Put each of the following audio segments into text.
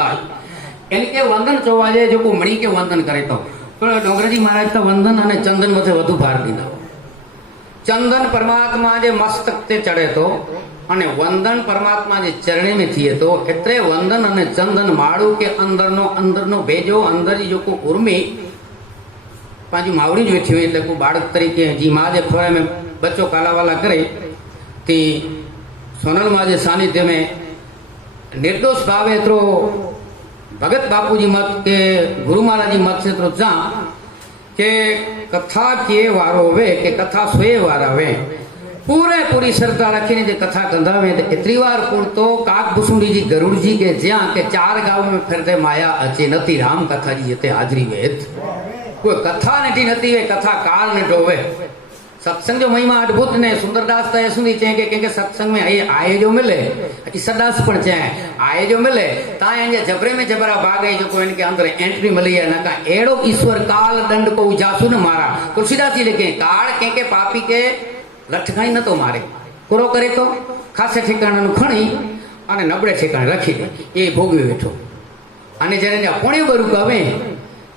बताई इनके वंदन चौवाजे जो को मणि के वंदन करे तो डोंगराजी महाराज तो वंदन अने चंदन मथे વધુ ભાર દીધો चंदन परमात्मा जे मस्तक ते चढ़े तो अने वंदन परमात्मा जे चरणे में थिए तो एतरे वंदन अने चंदन माड़ू के अंदरनो भेजो अंदर जो को उर्मी पाजी मावड़ी जो वेठी हुई એટલે को बाळक तरीके जी मां जे खोरे में बच्चो कालावाला करे ती सोनल मां जे सानिध्य में निर्दोष भावे एतरो भगत बापू जी मत के गुरु महाराज जी मत से तो जा के कथा किए वारो वे के कथा सोए वारा वे पूरे पूरी श्रद्धा रखी जे कथा कंधा वे एतरी वार पूरतो काक भुसुंडी जी गरुड़ जी के ज्या के 4 गांव में फिरते माया अचे नती राम कथा जी जते हाजरी वेत कोई कथा नटी नती वे कथा काल ने डोवे सत्संग जो महिमा अद्भुत ने सुंदरदास तो ऐसु नहीं चाहे कि सत्संग में आए जो मिले ईश्वरदास पण चाहे आए जो मिले ता ये जबरे में जबरा भागे जो को इनके अंदर एंट्री मिली है ना का एड़ो ईश्वर काल दंड को उजासु न मारा तुलसीदास जी लिखे काल के पापी के लठखाई न तो मारे पूरो करे तो खासे ठिकाणा नु खणी अने नबड़े ठिकाणे रखी दे ए भोगवी बैठो अने जने पुण्य गुरु कवे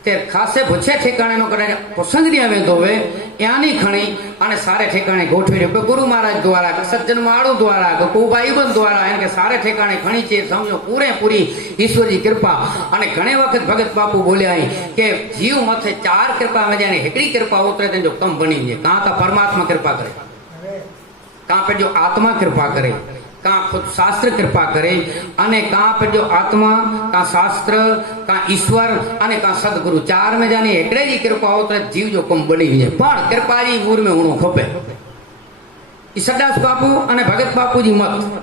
ते खासे भूछे ठिकाणे नो करे प्रसंगडिया में दोवे यानी खणी अने सारे ठिकाणे गोठवी दे गुरु महाराज द्वारा सज्जन माड़ू द्वारा को भाईबंध द्वारा इनके सारे ठिकाणे खणी छे समझो पूरे पूरी ईश्वर जी कृपा अने घणे वखत भगत बापू बोल्या के जीव मथे 4 कृपा में जाने एकड़ी कृपा उतरे ते जो कम बनी जे का ता परमात्मा कृपा करे का पे जो आत्मा कृपा करे का खुद शास्त्र कृपा करे अने का पे जो आत्मा का शास्त्र का ईश्वर अने का सदगुरु 4 में जाने एकड़े जी कृपा हो तो जीव जो कम बनी जाए पण कृपा जी मूर में होणो खपे ईश्वरदास बापू अने भगत बापू जी मत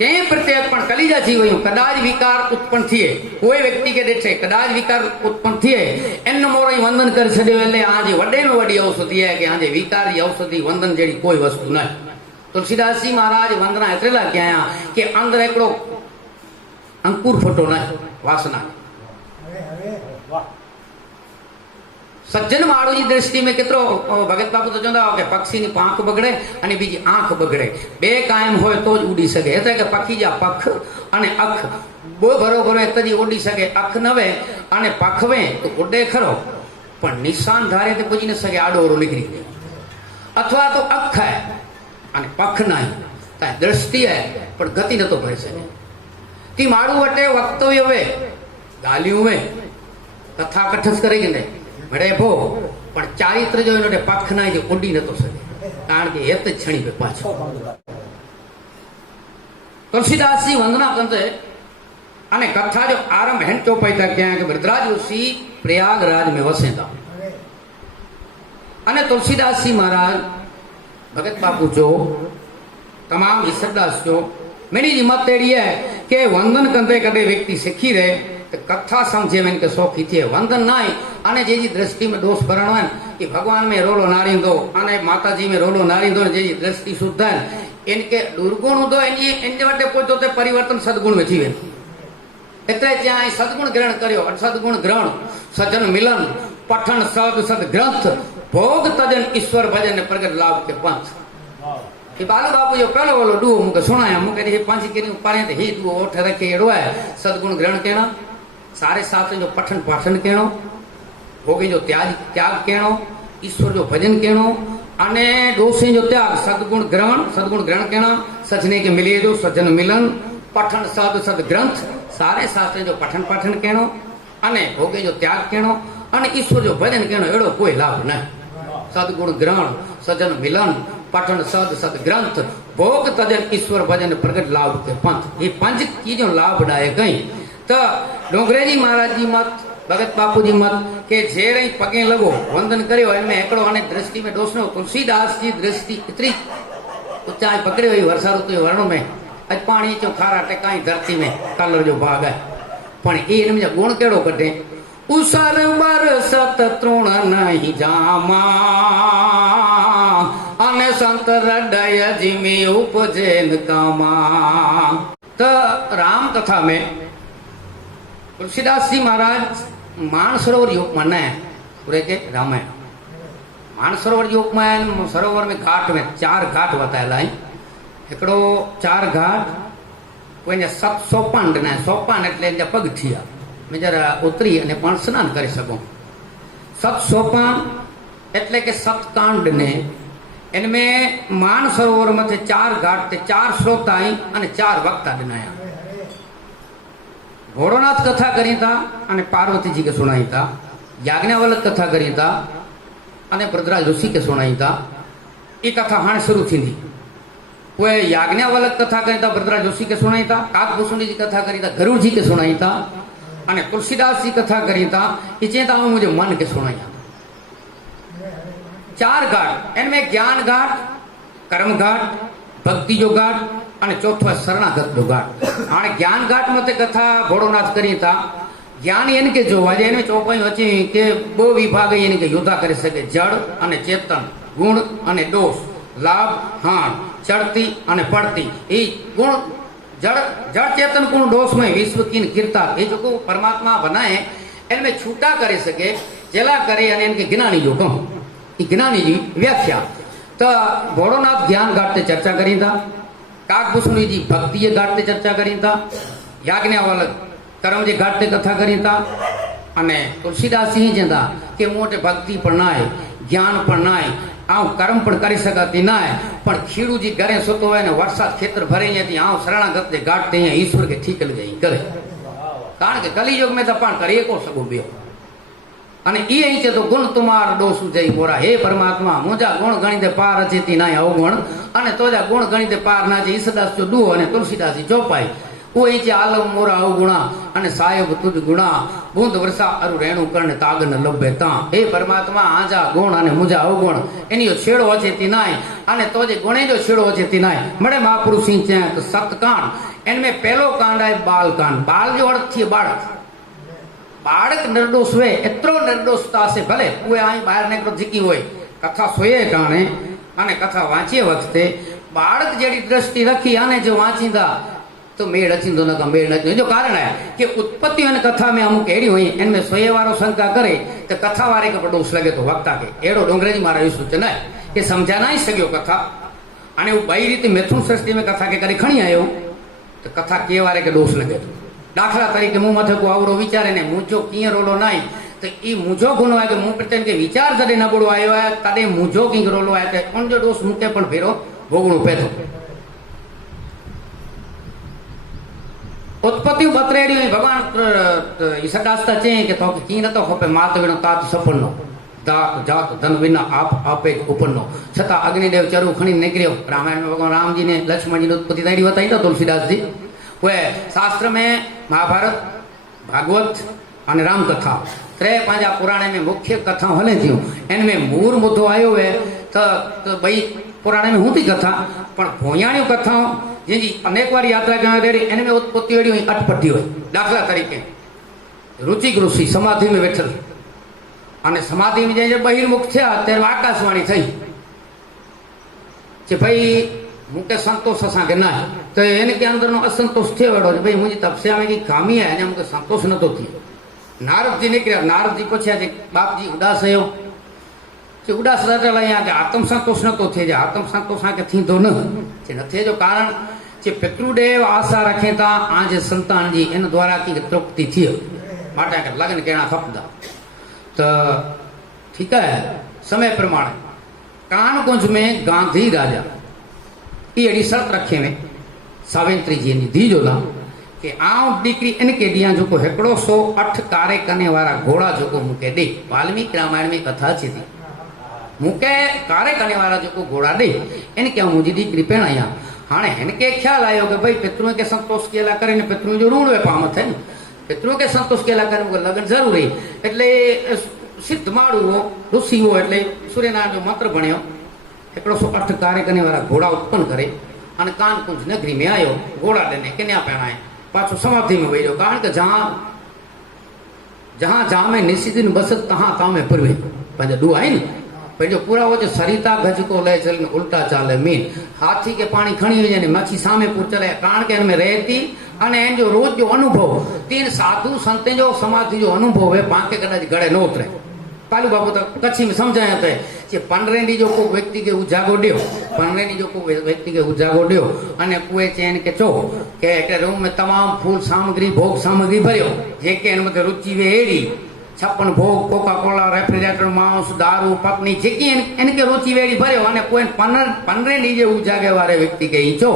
के प्रत्येक पण कलीजा थी वयो कदाच विकार उत्पन्न थिए कोई व्यक्ति के देखे कदाच विकार उत्पन्न थिए एन मोरो वंदन कर छड्यो એટલે આજે વડે નો વડી औषधि है कि આજે विकार जी औषधि वंदन जेडी कोई वस्तु नहीं तुलसीदास जी महाराज वंदना एतरेला कया कि अंदर एकड़ो अंकुर फटो न वासना सज्जन माड़ू जी दृष्टि में कितरो भगत बापू तो चंदा के पक्षी नी पांख बगड़े अने बीजी आंख बगड़े बे कायम होय तो ज उड़ी सके एतले के पक्षी जा पख अने अख बो बरोबर तजी उड़ी सके अख नवे अने पखवे तो उड़े खरो पण निशान धारे ते पुजी न सके आडोरो निकली अथवा तो अख है अने पख नहीं ताई दृष्टि है पर गति न तो भरी सके ती माड़ू वटे वक्तव्य वे गालियों वे कथा कठस करेगी ने भड़े भो पर चारित्र जो इनोटे पख नहीं जो उड़ी न तो सके कारण के एत छणी पे पाछो तुलसीदास जी वंदना कंते अने कथा जो आरंभ हेन चौपाई तक क्या कि वृद्राज ऋषि प्रयागराज में वसेता अने तुलसीदास जी महाराज भगत बापू जो तमाम ईश्वरदास जो मेरी हिम्मत एड़ी है कि वंदन कंदे कदे व्यक्ति सीखी रहे तो कथा समझे में इनके सौखी थे वंदन ना अने जी दृष्टि में दोष भरणो है कि भगवान में रोलो नारींदो अने माता जी में रोलो नारींदो जी दृष्टि शुद्ध है इनके दुर्गुण दो इनके वटे पहुंचो ते परिवर्तन सद्गुण में थी वे एतरे ज्यां सद्गुण ग्रहण कर्यो सद्गुण ग्रहण सज्जन मिलन पठन सद सद ग्रंथ भोग तजन ईश्वर भजन प्रगट लाभ के पंथ कि बालू बापू जो पहलो बोलो डू मुके सुनाया मुके हे पांच केरी पारे ते हे डू ओठ रखे एड़ो है सद्गुण ग्रहण केना सारे साथ जो पठन पाठन केनो भोगे जो त्याग केनो ईश्वर जो भजन केनो अने दोषे जो त्याग सद्गुण ग्रहण केना सजने के मिलिए जो सज्जन मिलन पठन सद सद ग्रंथ सारे शास्त्र जो पठन पाठन केनो अने भोगे जो त्याग केनो अने ईश्वर जो भजन केनो एड़ो कोई लाभ नहीं सद्गुण ग्रहण सज्जन मिलन पठन सद सद ग्रंथ भोग तजन ईश्वर भजन प्रगट लाभ के पंथ ये 5 चीजों लाभदायक गई तो डोंगरेजी महाराज जी मत भगत बापू जी मत के जे रही पगे लगो वंदन करियो इनमें एकड़ो अने दृष्टि में दोष नो तुलसीदास जी दृष्टि इतनी ऊंचाई पकड़ी हुई वर्षा ऋतु वर्णों में अज पानी चो खारा टेकाई धरती में कलर जो भाग है पण ए इनमें गुण केड़ो कटे उसर बरसत तृण नहीं जामा अने संत हृदय जिमी उपजेन कामा तो राम कथा में तुलसीदास जी महाराज मानसरोवर योग मनाए पूरे के रामायण मानसरोवर योग में सरोवर में घाट में 4 घाट बताया एकड़ो 4 घाट કોઈને 7 સોપાન ના સોપાન એટલે એને પગથિયા મેં જરા ઉતરી અને પણ સ્નાન કરી શકો 7 સોપાન એટલે કે 7 कांड ने इनमें मान सरोवर में 4 घाट थे 4 श्रोताई અને 4 वक्ता बनाया भोरोनाथ कथा करी था અને पार्वती जी के सुनाई था याज्ञवल्क कथा करी था અને भद्रराज ऋषि के सुनाई था ये कथा हाँ शुरू थी कोई याज्ञवल्क कथा करी था भद्रराज ऋषि के सुनाई था काकभूषुंडी जी कथा करी था गरुड़ जी के सुनाई था અને तुलसीदास जी कथा करी था ये चेता मुझे मन के सुनाई 4 घाट इनमें ज्ञान घाट कर्म घाट भक्ति जो घाट અને ચોથો શરણાગત નો ઘાટ અને જ્ઞાન ઘાટ મતે કથા ભોળોનાથ કરી था જ્ઞાન એને કે જોવા જાય એને ચોપાઈ વચ્ચે કે બહુ વિભાગ એને કે યોદ્ધા કરી શકે જળ અને ચેતન ગુણ અને દોષ લાભ હાન ચડતી અને પડતી એ ગુણ जड़ जड़ चेतन गुण दोष में विश्व की कीर्ता ये जो को परमात्मा बनाए इनमें छूटा करे सके जला करे અને इनके ज्ञानी जो कहूं ये ज्ञानी जी व्याख्या तो भोळोनाथ ज्ञान घाट से चर्चा करी था काकभूषुंडी जी भक्ति घाट से चर्चा करी था याज्ञवल्क कर्म जे घाट से कथा करी था અને तुलसीदास जी जंदा के मोटे भक्ति पण नाय ज्ञान पण नाय आव कर्म पण करी सकती नाय पण खीड़ू जी घरे सुतो है ने वरसाद खेतर भरे थी आव शरणागत जे घाट ते ईश्वर के ठीक लई जाई करे कारण के कलियुग में तो पण करे को सगो बियो અને ઈ અહીં છે તો ગુણ તુમાર દોષ જઈ બોરા હે પરમાત્મા મુજા ગુણ ગણી દે પાર અચેતી ના અવગુણ અને તોજા ગુણ ગણી દે પાર ના જે ઈસદાસ જો દુઓ અને તુલસીદાસી ચોપાઈ वो ही आलम मोरा अवगुणा અને સાહેબ તુજ ગુણા બૂંદ વર્ષા અરુ રેણુ કરને તાગ ન લભે તા હે પરમાત્મા આજા ગુણ અને મુજા અવગુણ એનીઓ છેડો અચેતી નાય અને તો જે ગુણે જો છેડો અચેતી નાય મળે મહાપુરુષ સિંહ છે તો 7 कांड इनमें पहलो कांड है बाल कांड बाल जो अर्थ थी बाळक बाळक निर्दोष वे एत्रो निर्दोषता से भले कोई आई बाहर निकलो जीकी होय कथा सोये काणे અને કથા વાંચીએ વખતે બાળક જેડી દ્રષ્ટિ રાખી અને જો વાંચીંदा तो मेड़ अचींदो न मेड़ न जो कारण है कि उत्पत्ति और कथा में अमुक एड़ी हुई इनमें सोए वारो शंका करे तो कथा वारे के दोष लगे तो वक्ता के एड़ो डोंगरे जी मारा सूचना है कि समझा ना ही सको कथा अने वो बई रीति मिथुन सृष्टि में कथा के करे खणी आयो तो कथा के वारे के दोष लगे तो दाखला तरीके मुंह मथे को आवरो विचारे ने मुझो किए रोलो नाई तो ई मुझो गुण है कि मुंह प्रत्यन के विचार जडे नबड़ो आयो है तदे मुझो किंग रोलो है तो उन जो दोष मुके पण फेरो भोगणो पेदो उत्पत्ति बतरेडी भगवान ईसदास्ता चे के तो की न तो खपे मात विनो तात सपनो दात जात धन विना आप आपे उपनो छता अग्निदेव चरु खणी निकरियो रामायण में भगवान राम जी ने लक्ष्मण जी ने उत्पत्ति दाई बताई तो तुलसीदास जी वे शास्त्र में महाभारत भागवत અને राम कथा त्रे पांजा पुराणे में मुख्य कथा हले थी इनमें मूर मुद्दो आयो है तो भाई पुराणे में होती कथा पण भोयाणी कथाओं जी अनेक बार यात्रा करेली इनमें उत्पत्ति वेड़ी हुई अटपटी हुई दाखला तरीके रुचिक ऋषि समाधि में बैठल અને સમાધિ में जे बहिर्मुख थे ત્યારે आकाशवाणी थी कि भाई मुके संतोष असा के ना तो इनके अंदर नो असंतोष थे वेड़ो भाई मुझी तपस्या में की खामी है ने मुके संतोष न तो थी नारद जी निकल्या नारद जी पूछा जे बाप जी उदास है कि उदास रहला यहाँ के आत्म संतोष न तो थे जे आत्म संतोष के थी तो न जे न थे जो कारण जे पितृदेव आशा रखे था आज संतान जी इन द्वारा की तृप्ति थी माटे के लग्न कहना खपदा तो ठीक है समय प्रमाणे कानकुंज में गांधी राजा ये अड़ी शर्त रखे में सावित्री जी ने दी जो ना कि आव दीकरी इनके दिया जो को 108 कार्य करने वाला घोड़ा जो को मुके दे वाल्मीकि रामायण में कथा थी मुके कार्य करने वाला जो को घोड़ा दे इनके मुझी दीकरी पेणाया हाँ इनके ख्याल आयो कि भाई पितृओं के संतोष केला करे पितृ जो ऋण वे पामत है पितृओं के संतोष केला करे लगन जरूरी एटले सिद्ध माड़ू हो ऋषि हो एटले सूर्यनारायण जो मंत्र भण्यो 108 कार्य करने वाला घोड़ा उत्पन्न करे અને કાનકુંજ નગરી में आयो घोड़ा लेने कन्या पहनाए पाछो समाधि में बैठो कारण के जहाँ जहाँ जहाँ में निश्चित बसत तहाँ ताँ में पुरवे पंहिंजो दुआ है न पंहिंजो पूरा वो जो सरिता गज को ले चल उल्टा चाले मीन हाथी के पानी खणी हुई ने मच्छी सामे पुर चले कारण के इनमें रहती અને એન जो रोज जो अनुभव तीन साधु संत जो समाधि जो अनुभव है पाके कदाच गड़े न उतरे कालू बापू तो कच्छी में समझाया थे कि पंडरेंडी जो को व्यक्ति के उजागो दियो पंडरेंडी जो को व्यक्ति के उजागो दियो अने कुए चेन के चो के रूम में तमाम फूल सामग्री भोग सामग्री भरियो जे के एन मथे रुचि वे एड़ी 56 भोग कोका कोला रेफ्रिजरेटर मांस दारू पत्नी जेकी इनके रुचि वेड़ी भरियो अने कोई पंडरेंडी जे उजागे वाले व्यक्ति के ईचो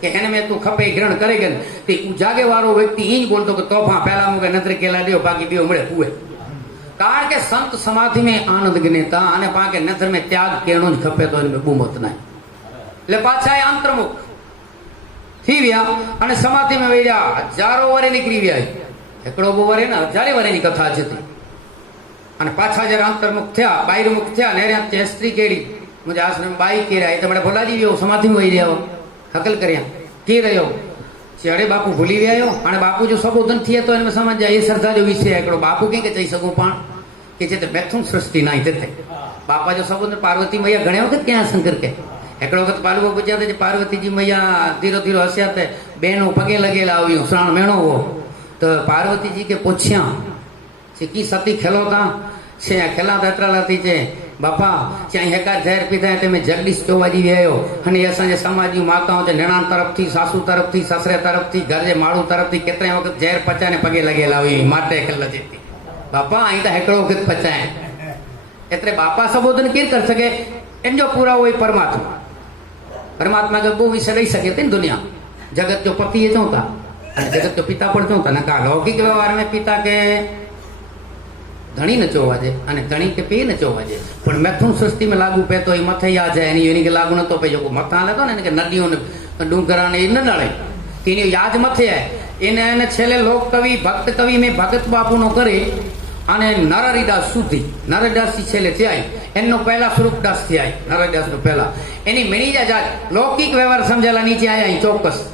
के एन में तू खपे ग्रहण करेगन ते उजागे वालो व्यक्ति ई बोलतो के तोफा पहला मुके नजर केला दियो बाकी दियो मळे कुए कारण के संत समाधि में आनंद गिनेता अने पाके नजर में त्याग केणो ज खपे तो इनमें बुमत नहीं ले पाछा अंतर्मुख थी व्या अने समाधि में वेजा हजारों वरे निकली व्या एकड़ो बो वरे ना हजारे वरे नी कथा छती अने पाछा जरा अंतर्मुख थया बाहिर्मुख थया नेर्या ते स्त्री केड़ी मुझे आश्रम बाई केरा ए तमणे बोलाजी व्यो समाधि में वही रह्यो हकल करया के रह्यो चढ़े बापू भूली गया अने बापू जो सबोधन थिए तो इनमें समझ जाए ये श्रद्धा जो विषय है बापू के चई सकूं पण कि जे मैथुन सृष्टि नहीं थे बापा जो सबोधन पार्वती मैया घणे वखत क्या शंकर के एकड़ो वखत पालવો पूछ्या थे पार्वती जी मैया धीरे धीरे हस्या थे बेनो पगे लगेला आव्यो श्रावण मेणो हो तो पार्वती जी के पूछ्या की सती खेलो था से खेला था एतरा चे बापा चाहे हेका जहर पीधा है मैं जगदीश चौवाजी व्यायो अने असांजे समाज जी माताओं ते निणान तरफ थी सासू तरफ थी ससरे तरफ थी घर जे माड़ू तरफ थी केतरे वक्त जहर पचाने पगे लगेला हुई माटे खेल जेती बापा आई तो हेकड़ो वक्त पचाए एतरे बापा संबोधन केर कर सके इन जो पूरा वही परमात्मा परमात्मा के वो विषय रही सके थे दुनिया जगत जो पति ये चौथा जगत जो पिता पण चौथा न का लौकिक व्यवहार में पिता के धणी न चोवाजे अने धणी के पे न चोवाजे पण मैथुन सृष्टि में लागू पे तो मथे आ जाए एनी के लागू न तो पे जो मथा ले तो ने के नदियों ने डूंगरा ने न नळे तीनी याद मथे है इने छेले लोक कवि भक्त कवि में भगत बापू नो करे अने नरहरिदास सुधी नरहरिदास जी छेले थयाई एनो पहला स्वरूपदास थयाई नरहरिदास नो पहला एनी मेणी जा लौकिक व्यवहार समझेला नीचे आया चौकस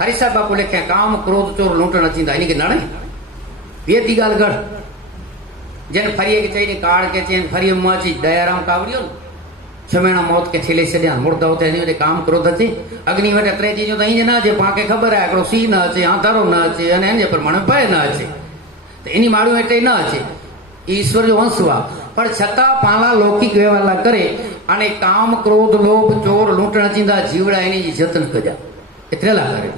हरिसाब बापू लिखे काम क्रोध चोर लूंटण अचींदा एनी के नणे वेती गाल गढ़ जन फरिए के चाहिए काड़ के चेन फरिए माची दयाराम कावड़ियो छमेणा मौत के छेले छड्या मुर्दा होते नहीं काम क्रोध अचे अग्नि वटे त्रे चीजों तो इंज ना जे पाके खबर है एकड़ो सी न अचे आंधारो न अचे अने एने प्रमाण भय न अचे तो एनी माड़ू एटे न अचे ईश्वर जो वंश हुआ पर छता पाला लौकिक व्यवहार करे अने काम क्रोध लोभ चोर लूंटण चींदा जीवड़ा एनी जी जतन कजा एतरेला करे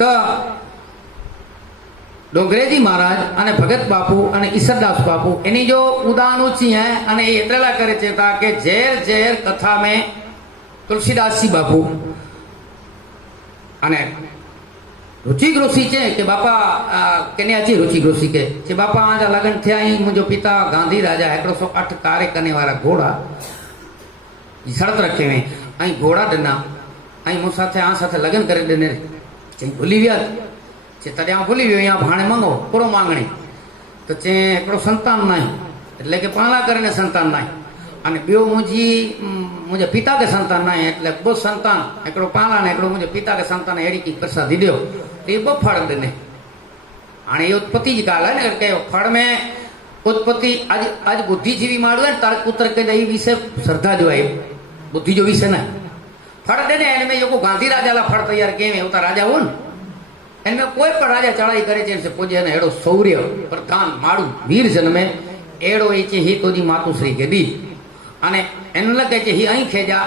तो डोंगरेजी महाराज अने भगत बापू अने ईश्वरदास बापू एनी जो उदान ऊंची है अने एतरेला करे चेता के जेर जेर कथा में तुलसीदास जी बापू अने रुचि ऋषि चे के बापा केने अची रुचि ऋषि के बापा आजा लगन थे आई मुझो पिता गांधी राजा 108 कार्य करने वाला घोड़ा शरत रखे हुए आई घोड़ा डना आई मुझ साथे आ साथे लगन करे देने चई भूली गया चे तड़े भूली गयो यहाँ भाणे मंगो पूरो मांगणी तो चे एकड़ो संतान नहीं એટલે કે પાલા કરીને સંતાન નહીં અને બેઓ मुझे पिता के संतान नहीं એટલે બો संतान एकड़ो पाला ने एकड़ो मुझे पिता के संतान एड़ी की प्रसाद दियो ये बो फड़ देने आने ये उत्पत्ति जी काल है ने के फड़ में उत्पत्ति आज आज बुद्धिजीवी माडू है तार पुत्र के दई विषय श्रद्धा जो है बुद्धि जो विषय ना फड़ देने इनमें यो को गांधी राजा ला फड़ तैयार के में उता राजा हो इनमें कोई पर राजा चढ़ाई करे से पूजे ने एड़ो शौर्य प्रधान माड़ू वीर जन्मे एड़ो चे ही तो जी मातुश्री के दी अने एन लगे चे ही अहीं खेजा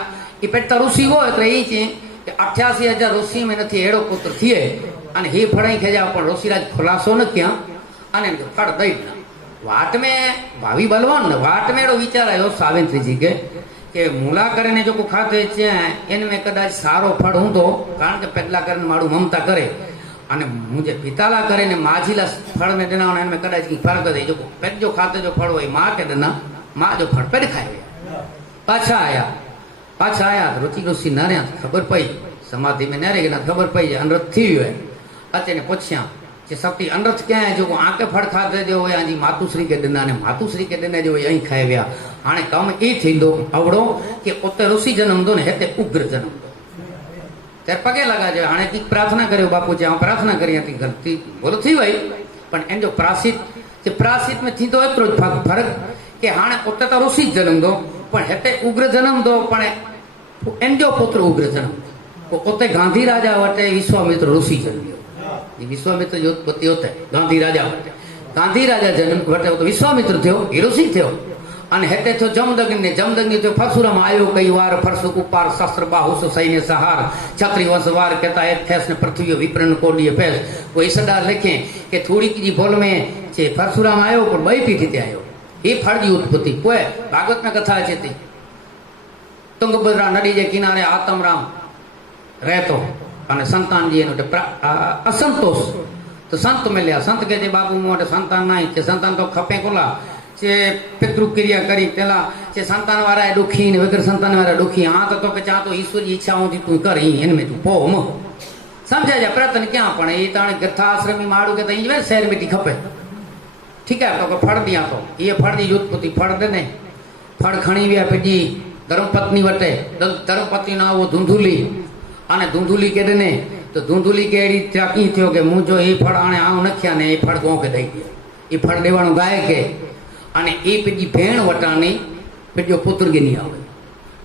कि पेट ऋषि हो એટલે ઈ છે કે 88000 ઋષિ में નથી એડો પુત્ર થીએ અને ही ફળાઈ ખેજા પણ ઋષિરાજ ખુલાસો ન ક્યાં અને ફળ દઈ વાટ में भावी बलवान ने वाट में एड़ो विचार आयो सावित्री जी के मूला करे जो को खाते छे इनमें कदाच सारो फળ हुंदो कारण के पेटला करने माड़ू ममता करे અને मुझे पिताला करे ने माझीला फल में देना इनमें कदाच की फर्क दे जो पेट जो खाते जो फल होय मां के देना मां जो फल पेट खाए पाछा आया रुचि ऋषि नर्या खबर पई समाधि में नरे के खबर पई अनृत थी है अचे ने पूछया कि शक्ति अनृत क्या है जो आके फल खाते जो होय आजी मातुश्री के देना ने मातुश्री के देने जो यही खाए व्या हाने काम ई थींदो अवड़ो कि उते ऋषि जन्म दो ने हेते उग्र जन्म दो त्यार पगे लगा जो हाने की प्रार्थना करियो बापू जी प्रार्थना करी थी गलती बोलो थी वही पण एन जो प्रासित में थी तो एतरो फर्क के हाने उते तो ऋषि जन्म दो पण हेते उग्र जन्म दो पण एन जो पुत्र उग्र जन्म तो उते गांधी राजा वटे विश्वामित्र ऋषि जन्मियो विश्वामित्र जो उत्पत्ति होते गांधी राजा वटे गांधी राजा जन्म वटे तो विश्वामित्र थियो ऋषि थियो અને હેતે થયો જમદગ્નિ જમદગ્નિ થયો પરશુરામ આવ્યો કઈ વાર ફરસુક ઉપાર શસ્ત્ર બાહુસ સૈન્ય સહાર છત્રી વસવાર कहता एक फैस ने पृथ्वी विप्रन कोडीए फैस वो ईसडा लिखे कि थोड़ी की बोल में जे परशुराम आयो पर बई पीठी ते आयो ये फळजी उत्पत्ति कोई भागवत में कथा है थी तुंगभद्रा नदी के किनारे आत्मराम रहतो અને સંતાનજી એનો असंतोष तो संत मिल्या संत के जे बाबू मोटे संतान नहीं के संतान तो खपे कोला जे पितृक्रिया करी पेला जे संतान वाला दुखी ने वगैरह संतान वाला दुखी हाँ तो के चाह तो ईश्वर की इच्छा होती तू कर ही इनमें तू पोम समझा जा प्रयत्न क्या पण ये ताणे गृथा आश्रमी माड़ू के तई वे शहर में खपे ठीक है तो फड़ दिया तो ये फड़ दी उत्पत्ति फड़ देने फड़ खणी विया पिजी धर्मपत्नी वटे धर्मपत्नी ना वो धुंधुली आने धुंधुली के देने तो धुंधुली के एड़ी त्याकी थियो के मुझो ये फड़ आने आऊ नख्या ने ये फड़ गो के दई दियो ये फड़ देवाणो गाय के અને એ પેજી ભેણ વટાણી પેજો પુત્ર ગીની આવે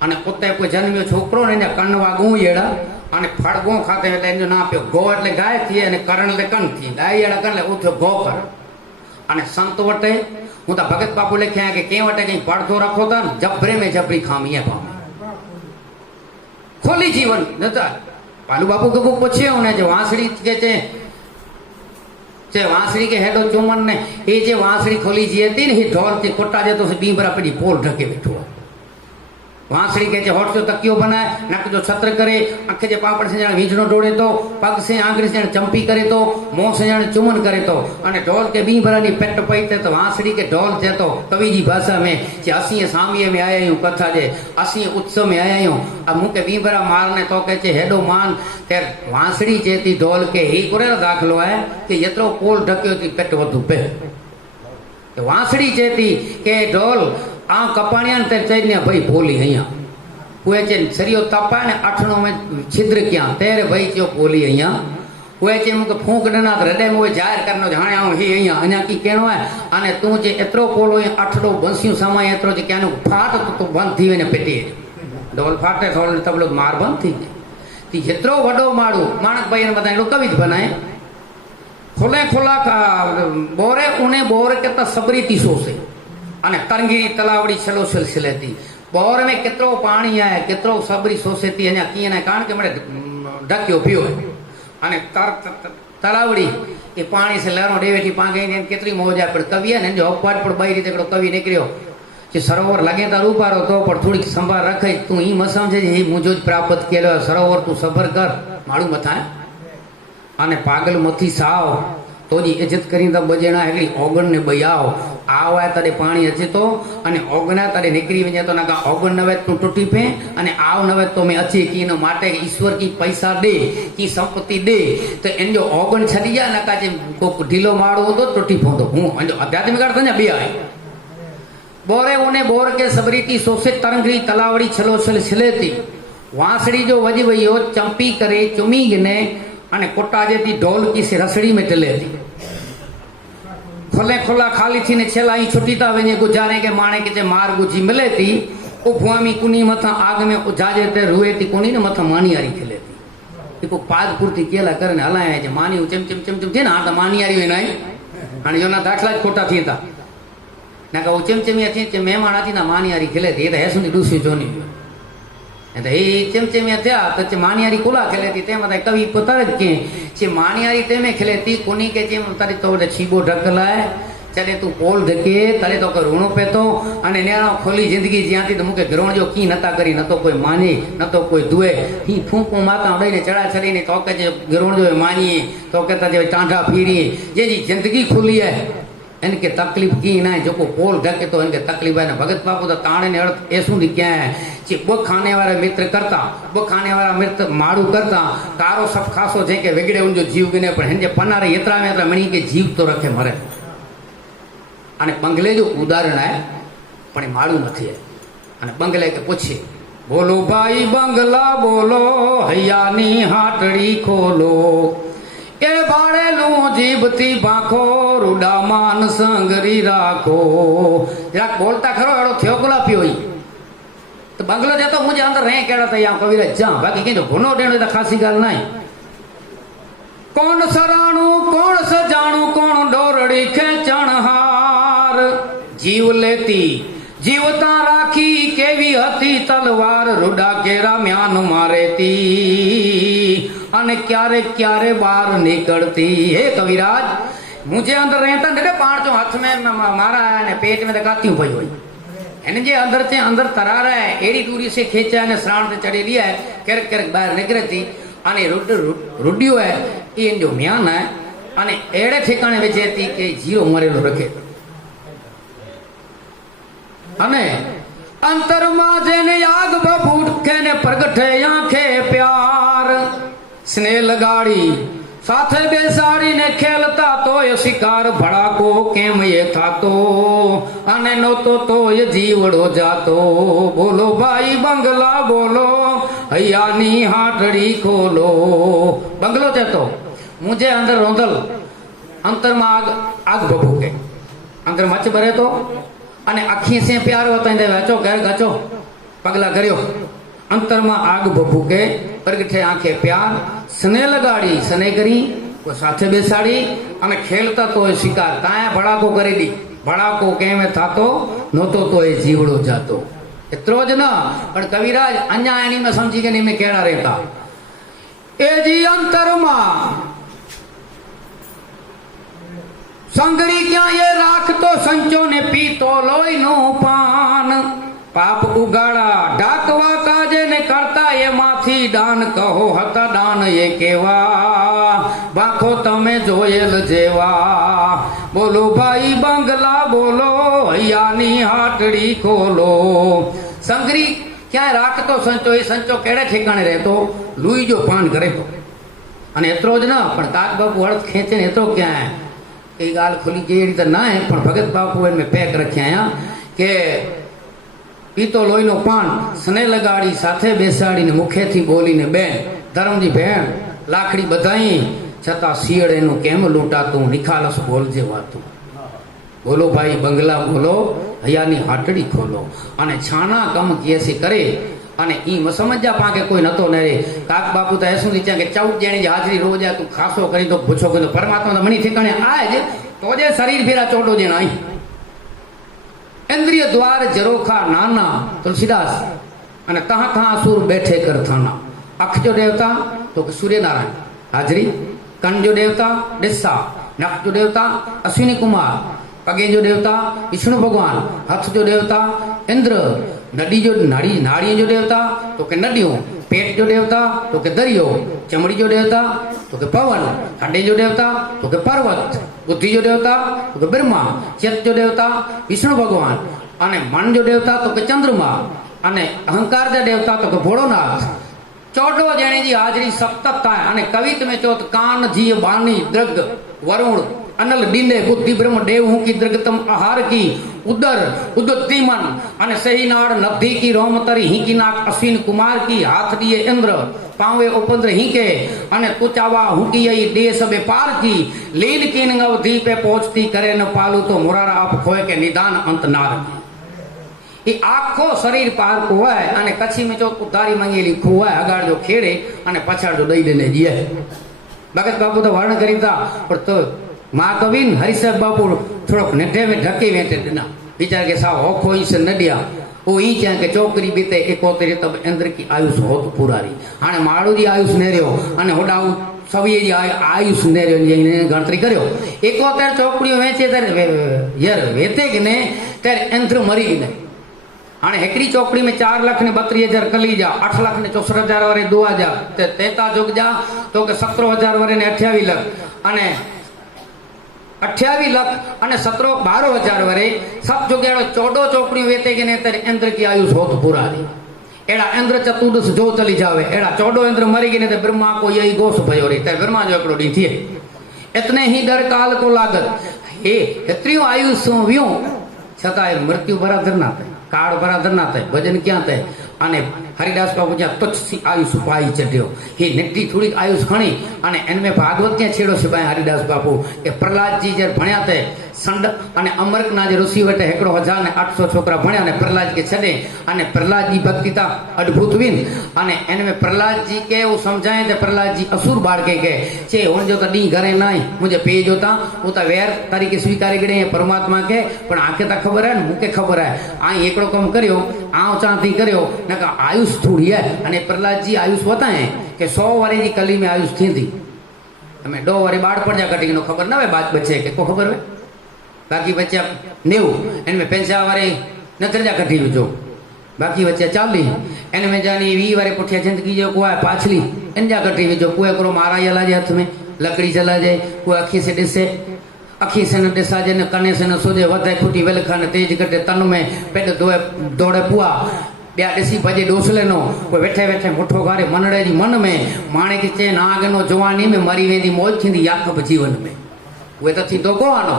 અને પોતે કોઈ જન્મ્યો છોકરો ને એને કણવા ગું એડા અને ફળગો ખાતે એટલે એનો ના આપ્યો ગો એટલે ગાય થી અને કરણ એટલે કણ થી ગાય એડા કણ ઉઠ્યો ગો કર અને સંત વટે હું તો ભગત બાપુ લખ્યા કે કે વટે કઈ પડતો રાખો તા જબરે में जबरी खामी है पामे खोली जीवन नता पालू बापू को पूछे उन्हें जो वांसड़ी के जे वांसड़ी के हेडो चुमन ने ये जे वांसड़ी खोली जी थी ने ढोल के कोटा जे तो से बीबरा पड़ी पोल ढके बैठो वांसड़ी के जे होठ से तकियो बनाए नक जो छत्र करे आंख जे पापड़ से जण वीजनो डोड़े तो पग से आंगળી से चंपी करे तो मोह से जण चुमन करे तो अने ढोल के बीबरा नी पेट पईते तो वांसड़ी के ढोल थे तो कवि जी भाषा में जे असी सामी में आया हूं कथा जे असी उत्सव में आया हूं अब मुके बीबरा मारने तो के जे हेडो मान ते वांसड़ी जेती ढोल के ही करे दाखलो है कि यत्रो पोल ढक्यो थी पेट वधु पे वांसड़ी जेती के ढोल आ कपाणिया ते चैने भाई बोली हैया हुए चे सरियो तपा ने अठणो में छिद्र क्या तेरे भाई जो बोली हैया हुए चे मुके फूंक देना हृदय में जाहिर करनो जाने आऊं ही हैया अन्या की कहणो है अने तू जे एतरो पोलो अठड़ो बंसियो समय एतरो जे कहनो फाट तो बंद थी ने पेटी ढोल फाटे थोड़ तबलो मार बंद थी ती जेतरो वडो माड़ू माणक भाई ने बतायो कवि बनाए खोले खोला बोरे उने बोर के त सबरी तीसो से અને તરંગીરી તલાવડી છલો સિલસિલેતી બોર में केतरो पानी आए केतरो सबरी सोसेती अने की ने कारण के मरे ढक्यो पियो अने तलावड़ी ए पानी से लहरों डेवेठी पांगे ने केतरी मौजा पर कवि ने जो अपवाद पर बाई रीते कवि निकळ्यो जे सरोवर लगे त रूपारो तो पर थोड़ी संभाळ रखे तू ई म समझे जे मुजो प्राप्त केलो सरोवर तू सफर कर माड़ू मथा अने पागल मथी साव तो जी इज्जत करी तो बजेना हेगड़ी ओगन ने बयाव आवा तारे पानी अचे तो अने ओगना तारे निकरी वने तो नका ओगन नवे तू टूटी पे अने आव नवे तो में अचे की नो माटे ईश्वर की पैसा दे की संपत्ति दे तो इन जो ओगन छडी जा नका जे को ढीलो माड़ो तो टूटी पोंदो हूं अंजो आध्यात्मिक अर्थ ने बे आए बोरे उने बोर के सबरीती सोसे तरंगरी तलावड़ी छलो छिलेती वांसड़ी जो वजी वयो चंपी करे चुमी गने अने कोटा जेती ढोल की से रसड़ी में टले थी खोले खोला खाली थी ने छेला ही छुट्टी ता वने गुजारे के माने के जे मार गुजी मिले थी ओ भुआमी कुनी मथा आग में उजाजे ते रुए थी कुनी ने मथा मानियारी खेले थी देखो पाद पूर्ति केला करने हलाए जे मानी चम चम चम चम थे ना त मानियारी वे नाई हाने जो ना दाखला खोटा थी ता ना का ओ चम चम थी जे मेहमान थी ना मानियारी खेले थी त हेसुनी दूसरी जोनी चमचमिया थया तो मानियारी कोला खेले थी ते मत कवि पुतर के चे मानियारी ते में खेले थी कुनी के चे तारी तो छीबो ढकलाए चले तू पोल ढके तले तो कर ऋणो पेतो अने नेणो खोली जिंदगी जियाती तो मुके ग्रहण जो की नता करी न तो कोई माने न तो कोई दुए ही फूंको माता उड़ीने चढ़ा चढ़ीने तो के जे ग्रहण जो मानी तो कहता जे टांडा फिरी जे जी जिंदगी खुली है इनके तकलीफ की ना जो को पोल ढके तो इनके तकलीफ है ना भगत बापू तो ताणे ने अर्थ ऐसू क्या है कि वो खाने वाला मित्र करता वो खाने वाला मित्र मारू करता कारो सब खासो जे के विगड़े उन जो जीव गिने पर हिंजे पन्नारे एतरा में एतरा मणी के जीव तो रखे मरे अने बंगले जो उदाहरण है पण मारू नथी है अने बंगले के पूछे बोलो भाई बंगला बोलो हयानी हाटड़ी खोलो ए बाड़ेलू जीबती बाखो रूडा मान संगरी राखो जरा बोलता खरो एड़ो थियो गुला पियो तो बंगलो जातो मुझे अंदर रहे केड़ा तो या कविरा जा बाकी के जो गुनो देनो तो खासी गल नहीं कौन सराणू कौन सजाणू कौन डोरड़ी खेचण जीव लेती जीवता राखी केवी हती तलवार रूडा केरा म्यान मारेती अने क्यारे क्यारे बार निकलती। हे कविराज मुझे अंदर रहता ने पाण जो हाथ में मारा है ने पेट में दगाती पई हुई एने जे अंदर से अंदर तरार है एड़ी दूरी से खेचा ने श्राण से चढ़ी लिया है करक करक बाहर निकले थी अने रुडियो है इन जो म्यान है अने एड़े ठिकाणे वेचे थी के जीरो मरेलो रखे अने अंतर मां जेने आग बबूट के ने प्रगटे आंखे प्यार स्नेह लगाड़ी साथे बेसाड़ी ने खेलता तो ये शिकार भड़ा को केम ये था तो अने नो तो ये जीवड़ो जातो। बोलो भाई बंगला बोलो हयानी हाटड़ी खोलो। बंगलो थे तो मुझे अंदर रोंदल अंतर में आग आग बबूके अंदर मच भरे तो अने अखी से प्यार होता है वचो घर गचो पगला करियो अंतर में आग बबूके प्रगटे आंखे प्यार स्ने लगाड़ी स्ने करी वो साथे बेसाड़ी अने खेलता तो शिकार काया भड़ा को करेली भड़ा को के में था तो नोतो तो ये जीवड़ो जातो। इतरो ज ना पर कविराज अन्या एनी में समझी के नहीं में केड़ा रहता ए जी अंतर में संगरी क्या ये राख तो संचो ने पी तो लोई नो पान पाप उगाड़ा डाकवा काजे ने करता ये माथी दान कहो हता दान ये केवा बाखो तमे जोयल जेवा। बोलो भाई बंगला बोलो हयानी हाटड़ी खोलो। संगरी क्या राख तो संचो ये संचो केड़े ठिकाणे रहतो लुई जो पान करे तो अने एतरो ज ना पण काक बापू हड़त खेचे ने एतरो क्या है कई गाल खुली केड़ी तो ना है पण भगत बापू में पैक रखे आया के पीतो लोही नो पान स्ने लगाड़ी साथे बेसाड़ी ने मुखे थी बोली ने बेन धर्म जी भेण लाकड़ी बधाई छता सीड़ एनु केम लूटा तू निखालस बोलजे वातू। बोलो भाई बंगला बोलो हयानी हाटड़ी खोलो अने छाना कम कैसे करे अने ई समझा पाके कोई नतो ने रे काक बापू तो ऐसो नीचा के 14 जणी जी हाजरी रोज है तू खासो करी तो पूछो के तो परमात्मा तो मनी ठिकाने आज तो जे शरीर फेरा 14 जण आई इंद्रिय द्वार जरोखा नाना तुलसीदास अने तहां तहां असुर बैठे कर थाना। अख जो देवता तो सूर्य नारायण हाजरी कन जो देवता डिस्सा नख जो देवता अश्विनी कुमार पगे जो देवता विष्णु भगवान हथ जो देवता इंद्र नडी जो नाड़ी नाड़ी जो देवता तो के नदियों पेट जो देवता तो के दरियो चमड़ी जो देवता तो के पवन हड्डी जो देवता तो के पर्वत बुद्धि जो देवता तो के ब्रह्मा चित जो देवता विष्णु भगवान अने मन जो देवता तो के चंद्रमा अने अहंकार जो देवता तो के भोळोनाथ 14 जणे जी हाजरी सतत है अने कवित में चौथ कान जीव बानी दृग वरुण अनल दीने बुद्धि ब्रह्म देव हूं की दृगतम आहार की उदर उदती मन अने सही नाड़ नब्धी की रोमतरी ही की नाक अश्विन कुमार की हाथ दिए इंद्र पावे उपद्र ही के अने तुचावा हूं की यही दे सबे पार की लीन की अवधि पे पहुंचती करे न पालू तो मुरारा आप खोए के निदान अंत नार की आखो शरीर पार को है अने कच्छी में जो उधारी मंगेली खो है अगाड़ जो खेड़े अने पछाड़ जो दई देने जिए। भगत बापू तो वर्ण करीता पर तो माँ कविन हरिसाहब बापू थोड़ा नेठे में ढके वेठे देना विचार के साव हो खोई से नडिया वो ही क्या के चौकरी बीते 71 तब इंद्र की आयुष होत पुरारी हाने माड़ू जी आयुष ने रियो अने होडाऊ सभी जी आयुष ने रियो ने गणतरी कर्यो 71 चौकड़ी वेचे तर यार वेते के ने तर इंद्र मरी गए हाने हेकड़ी चौकड़ी में 4,32,000 कलीजा 8,64,000 वारे 2000 तेता जुग जा तो के 17,000 वारे ने 28 लाख अने 28 लाख अने 12,000 वरे सब जुगेड़ो 14 चौकड़ी वेते के नेतर इंद्र की आयुष होत पुरारी एड़ा इंद्र चतुर्दश जो चली जावे एड़ा 14 इंद्र मरी गए ने ब्रह्मा को यही गोश भयो रे ते ब्रह्मा जो एकड़ो डी थी इतने ही डर काल को लागत ए एतरियो आयुष वियो छता मृत्यु बराबर ना थे काल बराबर ना थे भजन क्या थे અને હરિદાસ બાપુ જ્યાં તુચ્છથી આયુષ પાઈ ચઢ્યો એ નેટી થોડીક આયુષ ખણી અને એને ભાગવત ત્યાં છેડો છે ભાઈ હરિદાસ બાપુ કે પ્રહલાદજી જે ભણ્યા તે સંડ અને અમરકના જે ઋષિ વટે 1,800 છોકરા ભણ્યા અને પ્રહલાદ કે છડે અને પ્રહલાદજી ભક્તિતા અદ્ભુત વિન અને એને પ્રહલાદજી કે એવું સમજાય તે પ્રહલાદજી असुर बाड़के के छे हुन जो तडी घरे नहीं मुझे पे जोता वो ता वेर तरीके स्वीकारी गणे परमात्मा के पण आके ता खबर है मुके खबर है आ एकड़ो कम कर्यो आव चांती कर्यो नका आयुष थोड़ी है अने प्रहलाद जी आयुष बताए कि 100 वारी जी कली में आयुष थी थी तमे 2 वारी बाड़ पड़ जा कटी नो खबर ना वे बात बचे के को खबर है बाकी बच्चा 90 इनमें 50 वारी नतर जा कटी जो बाकी बच्चे 40 इनमें जानी 20 वारे पुठिया जिंदगी जो कोई पाछली इन जा कटी जो कोई करो मारा जला जे हाथ में लकड़ी चला जाए कोई अखी से दिसे अखी से न दिसा जे न कने से न सोजे वधे खुटी वेलखा न तेज कटे तन में पेट दौड़े पुआ ब्या दिसी भजे डोसले नो कोई वेठे वेठे मुठो गारे मनड़े जी मन में माणे के चे नाग नो जवानी में मरी वेंदी मौज थींदी याकब जीवन में वे तो थी तो को आनो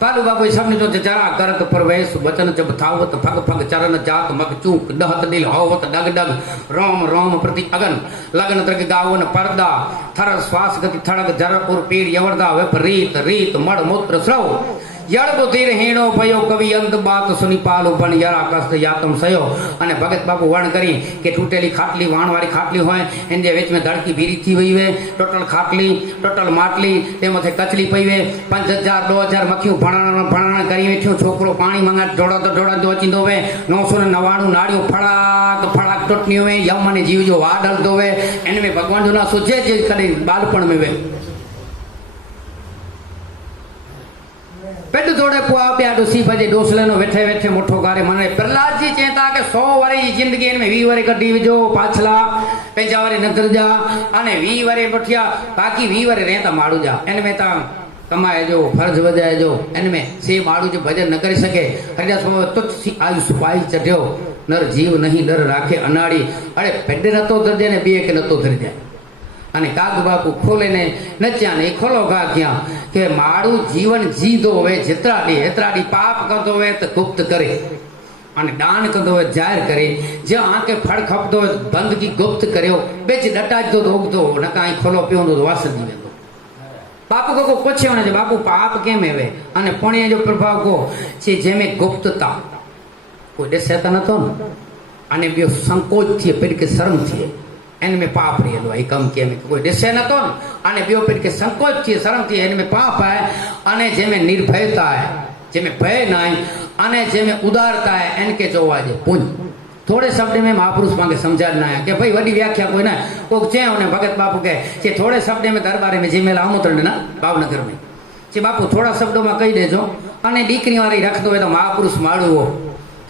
पालू बाबू सबने जो जरा करत परवेश वचन जब थावत फग फग चरण जात मग चूक दहत दिल होवत डग डग रोम रोम प्रति अगन लगन द्रग गावन पर्दा थर श्वास गति थड़ग जरपुर पीड़ यवरदा विपरीत रीत मड़ मूत्र स्रव यड़बो तीर हेणो भयो कवि अंत बात सुनी पालो बन यरा कष्ट यातम सयो अने भगत बाबू वर्ण करी के टूटेली खाटली वाण वाली खाटली होय इन जे बीच में धड़की भीरी थी हुई वे टोटल खाटली टोटल माटली ते मथे कचली पई वे 5000 2000 मखियूं भणाणा करी वेठियो छोकरो पानी मंगा ढोड़ा दो अचींदो वे 999 नाड़ियों फड़ाक फड़ाक टोटनियो वे यम ने जीव जो वाड हलदो वे इन में भगवान जो ना सुझे जे कदी बालपण में वे पेट थोड़े पुआ प्या डोसी भजे डोसले नो वेठे वेठे मुठो गारे मने प्रहलाद जी चेता के 100 वारी जिंदगी में 20 वारी कटी विजो पाछला 50 वारी नतर जा अने 20 वारी बठिया बाकी 20 वारी रहता माड़ू जा इनमें ता कमाए जो फर्ज वजाए जो इनमें से माड़ू जो भजन न करी सके हरिदास बाबा तुच्छ आयुष पाई चढ़्यो नर जीव नहीं डर राखे अनाड़ी अरे पेड नतो दरजे ने बे के नतो धरी जाए અને કાગ બાપુ ખોલે ને નચ્યા ને ખોલો કા ક્યાં કે મારું જીવન જીદો હવે જેતરાડી પાપ કરતો હોય તો ગુપ્ત કરે અને દાન કરતો હોય જાહેર કરે જે આંકે ફળ ખપતો હોય બંદગી गुप्त કર્યો બેચ ડટાજતો દોગતો નકા અહીં ખોલો પીવંદો વાસ જીવે બાપુ को पूछ्यो ने बापू पाप केम हेवे અને પુણ્ય जो प्रभाव को છે જેમે गुप्तता कोई देसेता नतो ने અને બે સંકોચ થી પેડ के शर्म थी एन में पाप रहेलो है कम के में कोई दिसे न तो अने बियो पेट के संकोच थी शर्म थी एन में पाप है अने जे में निर्भयता है जे में भय नहीं अने जे में उदारता है एन के जोवा जे पुण्य थोड़े शब्द में महापुरुष मांगे समझाना है कि भाई वडी व्याख्या कोई ना को चे उन्हें भगत बापू के जे थोड़े शब्द में दरबारे में जिमेला आमंत्रण ना भावनगर में जे बापू थोड़ा शब्दों में कही देजो अने दीकरी वाली रख दो तो महापुरुष माड़ू हो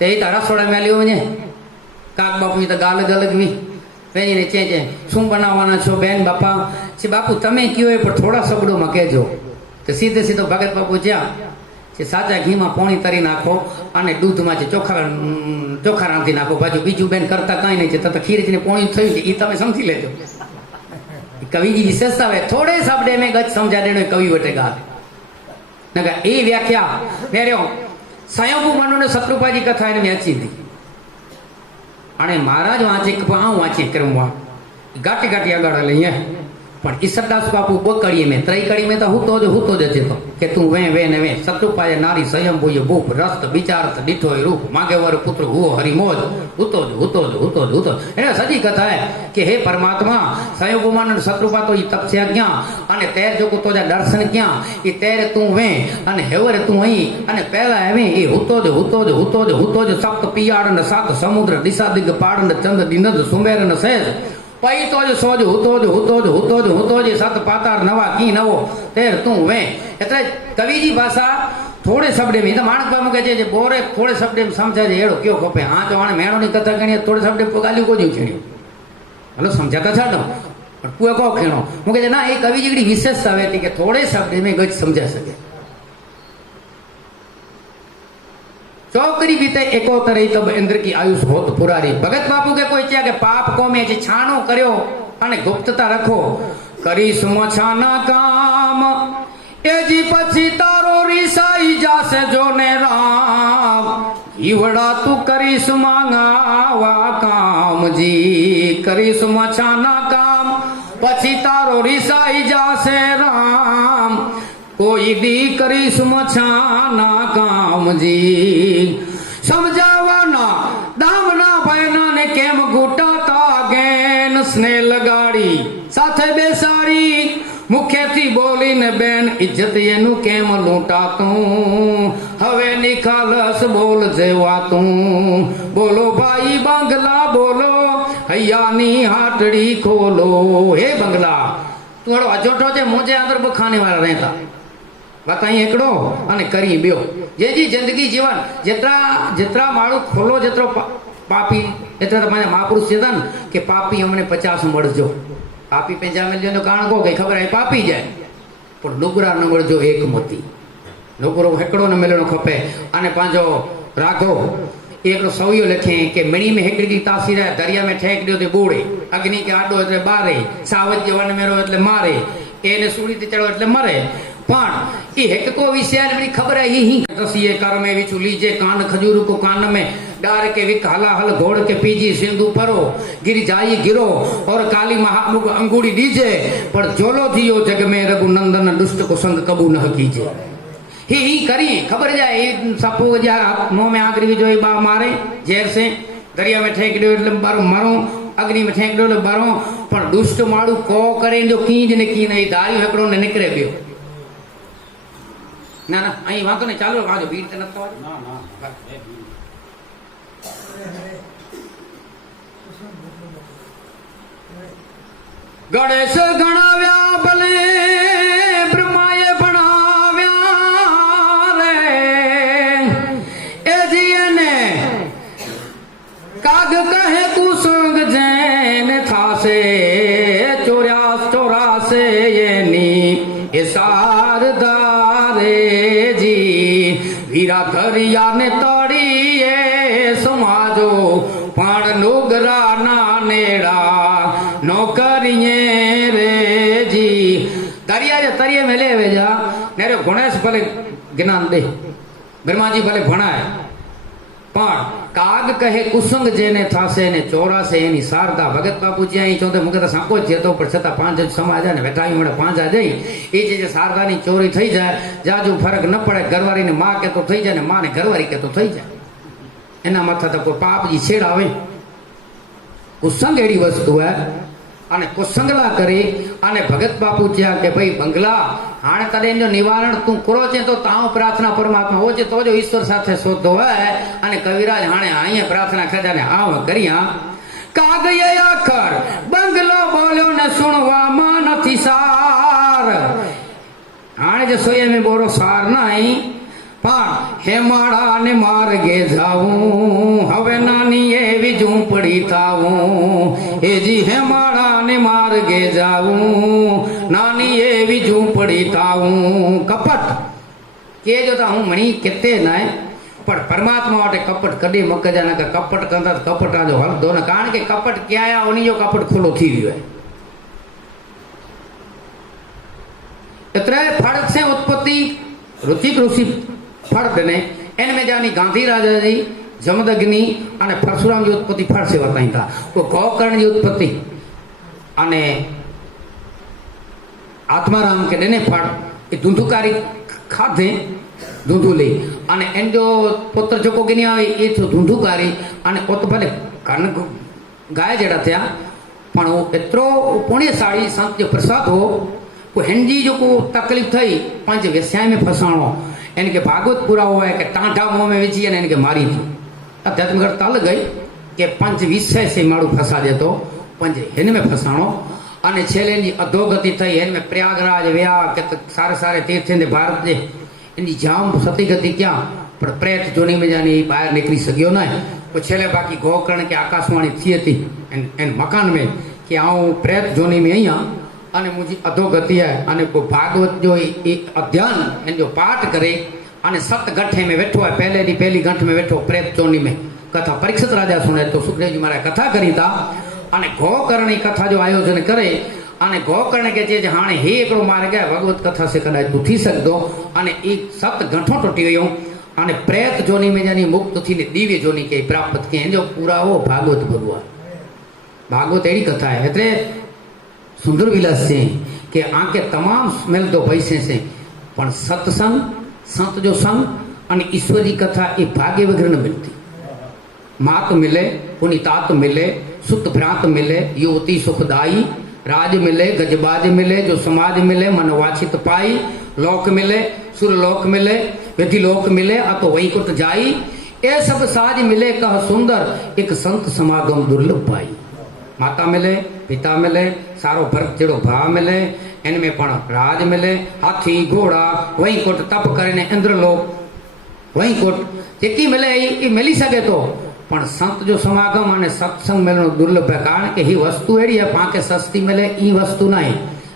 ते ई रसोड़ा में लियो ने काक बापू तो गाल गलगवी बेनी ने चे शू बनावाना छो बेन बापा छे बापू तमे क्यों है पर थोड़ा शब्दों में कहजो तो सीधे सीधो भगत बापू ज्या छे साचा घी में पोणी तरी नाखो अने दूध में चोखा रांधी नाखो बाजू बीजू बेन करता कई नहीं तो खीर ने पोणी थई ई तमे समझी लेजो कवि की विशेषता है थोड़े शब्द में गच समझा देनो कवि वटेगा नका ए व्याख्या फेर्यो स्वयंभू मनु ने शत्रुपाजी कथा ने वांची थी अने महाराज वांचे पाऊँ वांचे करूँ गाटी गाटी आगाड़ लईए पण ईसरदास बापू बकड़ी में त्रई कड़ी में तो हूतो जो तो के तू वे वे ने वे सतुपाय नारी स्वयंभू भूप रस्त विचारत डिठो रूप मागे वर पुत्र हुओ हरिमोज हूतो एने सजी कथा है कि हे परमात्मा स्वयंभू मान शत्रुपा तो ई तपस्या क्या अने तेर जो को तोजा दर्शन क्या ई तेर तू वे अने हेवर तू ही अने पहला एवे ई हूतो जो सप्त पियाड़ न सात समुद्र दिशा दिग पाड़ न चंद दिनद सुमेर न सहज पई तो जो सोज हूतो जो सत पातार नवा की नवो तेर तू वे एतरे कवि जी भाषा थोड़े शब्द में तो माणक बाबू कहे जे बोरे थोड़े शब्द में समझा जे एड़ो क्यों खपे हाँ तो हाणे मेणो नी कथा कणी थोड़े शब्द में गालियो को छेड़ियो हलो समझाता छाडो पर पुए को खेणो मुके ना ए कवि जी विशेषता है कि थोड़े शब्द में गज समझा सके चौकरी बीते एकोतर तब इंद्र की आयुष होत पुरारी भगत बापू के कोई के पाप को में छानो कर्यो अने गुप्तता रखो करी सुमछाना काम एजी पछी तारो रिसाई जासे जोने राम ईवड़ा तू करी सुमांगावा काम जी करीस मछाना काम पछी तारो रिसाई जासे राम कोई दी करीस मछाना काम जी समझावाना दामना बहना ने केम घूटाता गेन स्ने लगाड़ी साथे बेसारी मुख्यથી બોલીને બેન ઇજ્જત એનું કેમ લૂંટાતું હવે નિખાલસ બોલ જેવાતું બોલો ભાઈ બંગલા બોલો હૈયાની હાટડી ખોલો હે બંગલા થોડો અજોટો છે મોજે અંદર બખાને વાળા રહેતા બતાઈ એકડો અને કરી બ્યો જેજી જિંદગી જીવન જેતરા માળું ખોલો જેતરો પાપી એટલે તમારા મહાપુરુષ કહેતા ને કે પાપી અમને 50 મળજો પાપી પેંજા મેલ્યો કારણ કહો કઈ ખબર આવી પાપી જાય પણ નુગરા ન મળજો એક મોતી નુગરો હેકડો ને મેલણો ખપે અને પાંજો રાખો એકડો સવિયો લખે કે મણી में हेकड़ी तासीर है दरिया में ठेक दियो ते बूढ़े अग्नि के आडो એટલે બારે સાવજ वन मेरो એટલે મારે એને સુડી તે ચડો એટલે મરે પણ એ હેકકો વિશે મને ખબર है ही तसीए कर में विचु लीजे कान खजूर को कान में डार के विक हला हल घोड़ के पीजी सिंधु परो गिर जाई गिरो और काली महामुख अंगूड़ी दीजे पर जोलो थियो जग में रघुनंदन दुष्ट को संग कबू न कीजे ही करी खबर जाए सपो जा मुंह में आगरी जो बा मारे जेर से दरिया में ठेक दो એટલે मरो अग्नि में ठेक दो बरो पण दुष्ट माड़ू को करे जो कीज ने की नहीं दारियो हेकड़ो ने निकरे बियो ना ना अहीं वातो ने चालो वाजो भीड़ ते नतो ना ना गणेश गणाव्या भले ब्रह्माए बनाव्या रे ए जिए ने काग कहे कुसंग जैन थासे चौरासे ये नी सारदारे जी वीरा धरिया ने तड़िए समाजो पण नुगरा ना नेड़ा नौकरिये रे जी दरिया जे तरिये में ले वे जा नेरे गणेश भले ज्ञान दे ब्रह्मा जी भले भणाए पण काग कहे कुसंग जेने थासे ने 84 एनी शारदा भगत बापू जी आई चोंदे मुके तो सांको जेतो पर छता पांच समाज ने बेठाई मणे पांच आ जाई ए जे शारदा नी चोरी થઈ જાય જાજુ ફરક ન પડે ઘરવારી ને માં કે તો થઈ જાય ને માં ને ઘરવારી કે તો થઈ જાય એના માથા તો કોઈ પાપ जी છેડાવે कुसंग एड़ी वस्तु है અને કુસંગલા કરી અને ભગત બાપુ જ્યાં કે ભાઈ બંગલા હાણે તને જો નિવારણ તું કરો છે તો તાવ પ્રાર્થના પરમાત્મા હો છે તો જો ઈશ્વર સાથે શોધો હોય અને કવિરાજ હાણે અહીંયા પ્રાર્થના ખજાને આવ કર્યા કાગયે આખર બંગલો બોલ્યો ને સુણવામાં નથી સાર હાણે જે સોયે મે બોરો સાર નહીં પણ હેમાળા ને માર્ગે જાવું હવે નાની એવી ઝૂંપડી થાવું એ જી હેમાળા ને માર્ગે જાવું નાની એવી ઝૂંપડી થાવું કપટ કે જો તા હું મણી કેતે ના પણ પરમાત્મા માટે કપટ કદી મકજા ના કપટ કંદા કપટા જો હલ દો ના કારણ કે કપટ ક્યાં આયા ઓની જો કપટ ખુલ્લો થઈ ગયો है એટલે ફળ से उत्पत्ति ऋतिक ऋषि फल बने इनमें जानी गांधी राजा जी जमदग्नि અને પરશુરામ ની ઉત્પત્તિ ફળ से बताई था वो ગોકર્ણ ની ઉત્પત્તિ અને આત્મારામ के देने फल એ ધુંધુકારી ખાધે ધુંધુલી અને એન જો પુત્ર જો કોગની આવે એ તો ધુંધુકારી અને પોત ભલે કન ગાય જેડા થયા પણ वो એતરો પુણ્યશાળી સંત जो प्रसाद हो को हिंदी जो को तकलीफ थई पंज व्यवसाय में फसाणो इनके भागवत पूरा हुआ है कि टांठा मुंह में विची ने इनके मारी थी अध्यात्म करता लग गई कि पंच विषय से मारू फसा देतो पंज हिन में फसाणो અને છેલ્લે ની અધોગતિ થઈ એમાં પ્રયાગરાજ વ્યા કે સારે સારે તીર્થ ને ભારત ને એની જામ સતી ગતિ ક્યાં પણ પ્રેત જોની में जानी બહાર નીકળી સક્યો ના તો છેલ્લે બાકી ગોકર્ણ કે આકાશવાણી थी હતી એન મકાન में कि આઉં પ્રેત જોની में અહીંયા અને मुझी अधोगति है અને को भागवत जो अध्ययन इन जो पाठ करे અને सत गठे में बैठो है पहले दी पहली गंठ में बैठो प्रेत चोनी में कथा परीक्षित राजा सुने तो सुखदेव जी महाराज कथा करी था અને ગોકર્ણ કથા જો આયોજન કરે અને ગોકર્ણ કે જે હાણે હે એકડો માર ગયા ભગવત કથા से કદાચ ઉઠી શકતો અને એ સત ગંઠો તૂટી ગયો અને પ્રેત જોની में जानी मुक्त थी ने दिव्य जोनी के प्राप्त के जो पूरा हो भागवत भगवान भागवत एड़ी कथा है एटले सुंदर विलास से कि आके तमाम मिल तो पैसे से पण सत्संग संत जो संग અને ઈશ્વરી કથા એ ભાગ્ય વગર ન મિલતી માત મિલે પુનિतात मिले सुत भ्रांत मिले युवती सुखदाई राज मिले गजबाज मिले जो समाज मिले मन वाचित पाई लोक मिले सुरलोक मिले विधि लोक मिले आ तो वैकुंठ जाई ए सब साज मिले कह सुंदर एक संत समागम दुर्लभ पाई माता मिले पिता मिले सारो भरत जेड़ो भा मिले इनमें पण राज मिले हाथी घोड़ा वैकुंठ तप करीने इंद्रलोक वैकुंठ जेकी मिले ई मिली सके तो पण संत जो समागम અને સત્સંગ મેળનો દુર્લભ है कारण કે ही वस्तु एड़ी है पाके सस्ती मिले ई वस्तु नहीं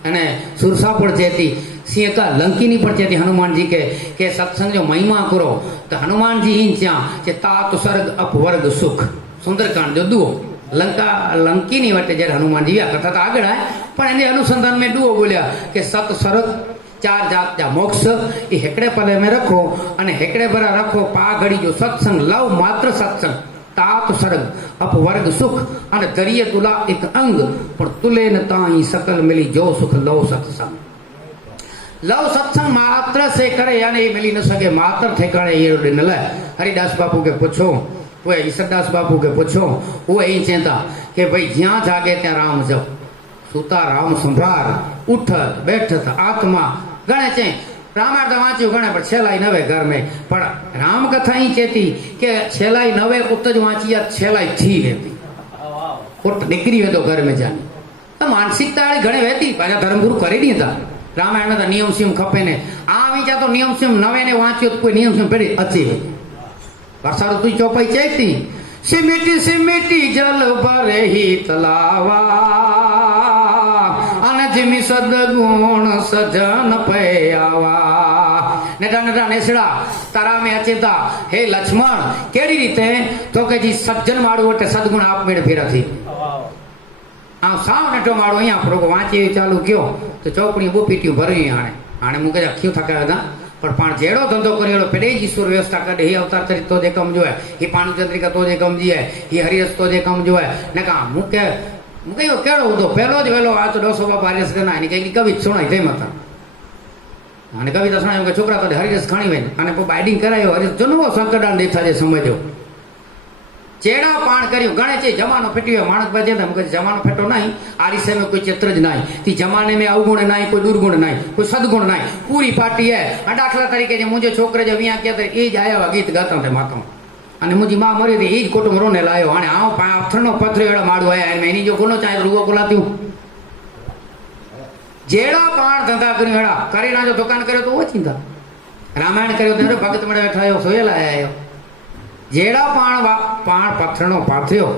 અને સુરસા પણ જેતી સિંહ का लंकिनी पण जेती हनुमान जी के सत्संग जो महिमा करो तो हनुमान जी ही च्या के तात स्वर्ग अपवर्ग सुख सुंदरकांड जो दुओ लंका लंकिनी वटे जे हनुमान जी आ कथा तो आगळ है पण एने अनुसंधान में दुओ बोल्या के सत स्वर्ग चार जात जा मोक्ष ये हेकड़े पले में रखो अने हेकड़े भरा रखो पा घड़ी जो सत्संग लव मात्र सत्संग तात स्वर्ग अपवर्ग सुख अने दरिये तुला एक अंग पर तुले न ताई सकल मिली जो सुख लव सत्संग लव सत्संग मात्र से करे यानी मिली न सके मात्र ठेकाणे ये दिन ले हरिदास बापू के पूछो वो ईश्वरदास बापू के पूछो वो यही चेता कि भाई ज्यां जागे त्या राम जप सुता राम संभार उठत बैठत आत्मा गणे चे रामायण तो वाँच्यू गणे पर छेलाई नवे घर में पर राम कथा ही चेती के छेलाई नवे उत ज वाँची या छेलाई थी रहती उठ निकरी वे तो घर में जानी तो मानसिकता वाली घणे वहती पाछा धर्मगुरु करी दी था रामायण तो नियम सियम खपे ने आ वीचा तो नियम सियम नवे ने वाँच्यो तो कोई नियम सियम पेड़ी अची वर्षा ऋतु चौपाई चेती सिमिटी सिमिटी जल भरे ही तलावा जिमी सदगुण सजन पे आवा नेटा नेटा नेसड़ा तारा में अचेता हे लक्ष्मण केड़ी रीते तो के जी सज्जन माड़ू वटे सदगुण आप मेरे फेरा थी आ साव नेटो माड़ू अहिया प्रोगो वांची चालू क्यो तो चौकड़ी बो पीटियो भरी आने आने मुके क्यों थका था पर पाण जेड़ो धंधो करियो पेड़े जी ईश्वर व्यवस्था करे ही अवतार चरित तो जे कम जो है ही पाणु चंद्रिका तो जे कम जी है ही हरियस तो जे कम जो है ने का मुके मुके यो केड़ो उदो पहलो ज वेलो आ तो 200 बाबा हरियस करना है कई कवि सुनाई दे मत आने कविता सुनाई के छोकरा तो हरियस खाणी वे आने पो बाइडिंग करायो हरियस जन्मो संकटान देथा जे समझो चेड़ा पाण कर्यो गणे चे जमानो फेटियो माणस बजे ने मुके जमानो फेटो नहीं आरिसे में कोई चित्र ज नहीं ती जमाने में अवगुण नहीं कोई दुर्गुण नहीं कोई सदगुण नहीं पूरी पार्टी है दाखला तरीके जे मुझे छोकरे जो विया के ए ज आया गीत गाता थे माता અને મુજી માં મરી હતી એ જ કુટુંબ રોને લાયો અને આવો પાથરનો પથરો એડા માડો આયા એની જો કોનો ચાહે રૂવો કોલાત્યું જેડા પાણ ધંધા કરી એડા કરીના જો દુકાન કર્યો તો ઓછી था રામાયણ કર્યો તો ભગત મળે થયો સોયેલા આયો જેડા પાણ પથરનો પાથર્યો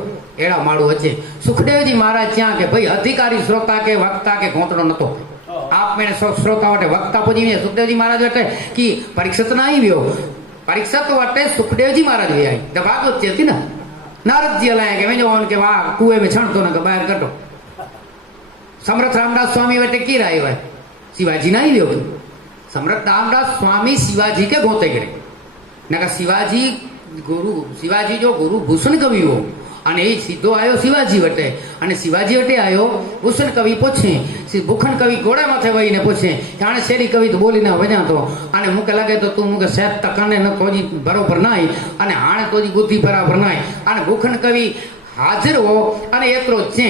એડા માડો વચ્ચે સુખદેવજી महाराज ત્યાં કે ભાઈ અધિકારી શ્રોતા કે વક્તા કે ઘોંટડો નતો आप मैंने श्रोता वटे वक्ता पूजी सुखदेवजी महाराज वटे की परीक्षित नहीं व्यो परीक्षा तो वटे सुखदेव जी महाराज भी आई जब भागवत चलती ना नारद जी लाए के जो उनके वाह कुएं में छणतो ना के बाहर कटो सम्राट रामदास स्वामी वटे की राय है शिवाजी नहीं लियो सम्राट रामदास स्वामी शिवाजी के गोते गिरे नका शिवाजी जो गुरु भूषण कवि हो અને એ સીધો આવ્યો શિવાજી વટે અને શિવાજી વટે આવ્યો ભૂષણ કવિ પૂછે ભૂખણ કવિ ઘોડા માથે વહીને પૂછે કે આને શેરી કવિ તો બોલીને વજા તો અને મુકે લાગે તો તું મુકે સેત તકાને ન તોજી બરોબર નાય અને હાણે તોજી બુદ્ધિ બરાબર નાય અને ભૂખણ કવિ હાજર હો અને એતરો છે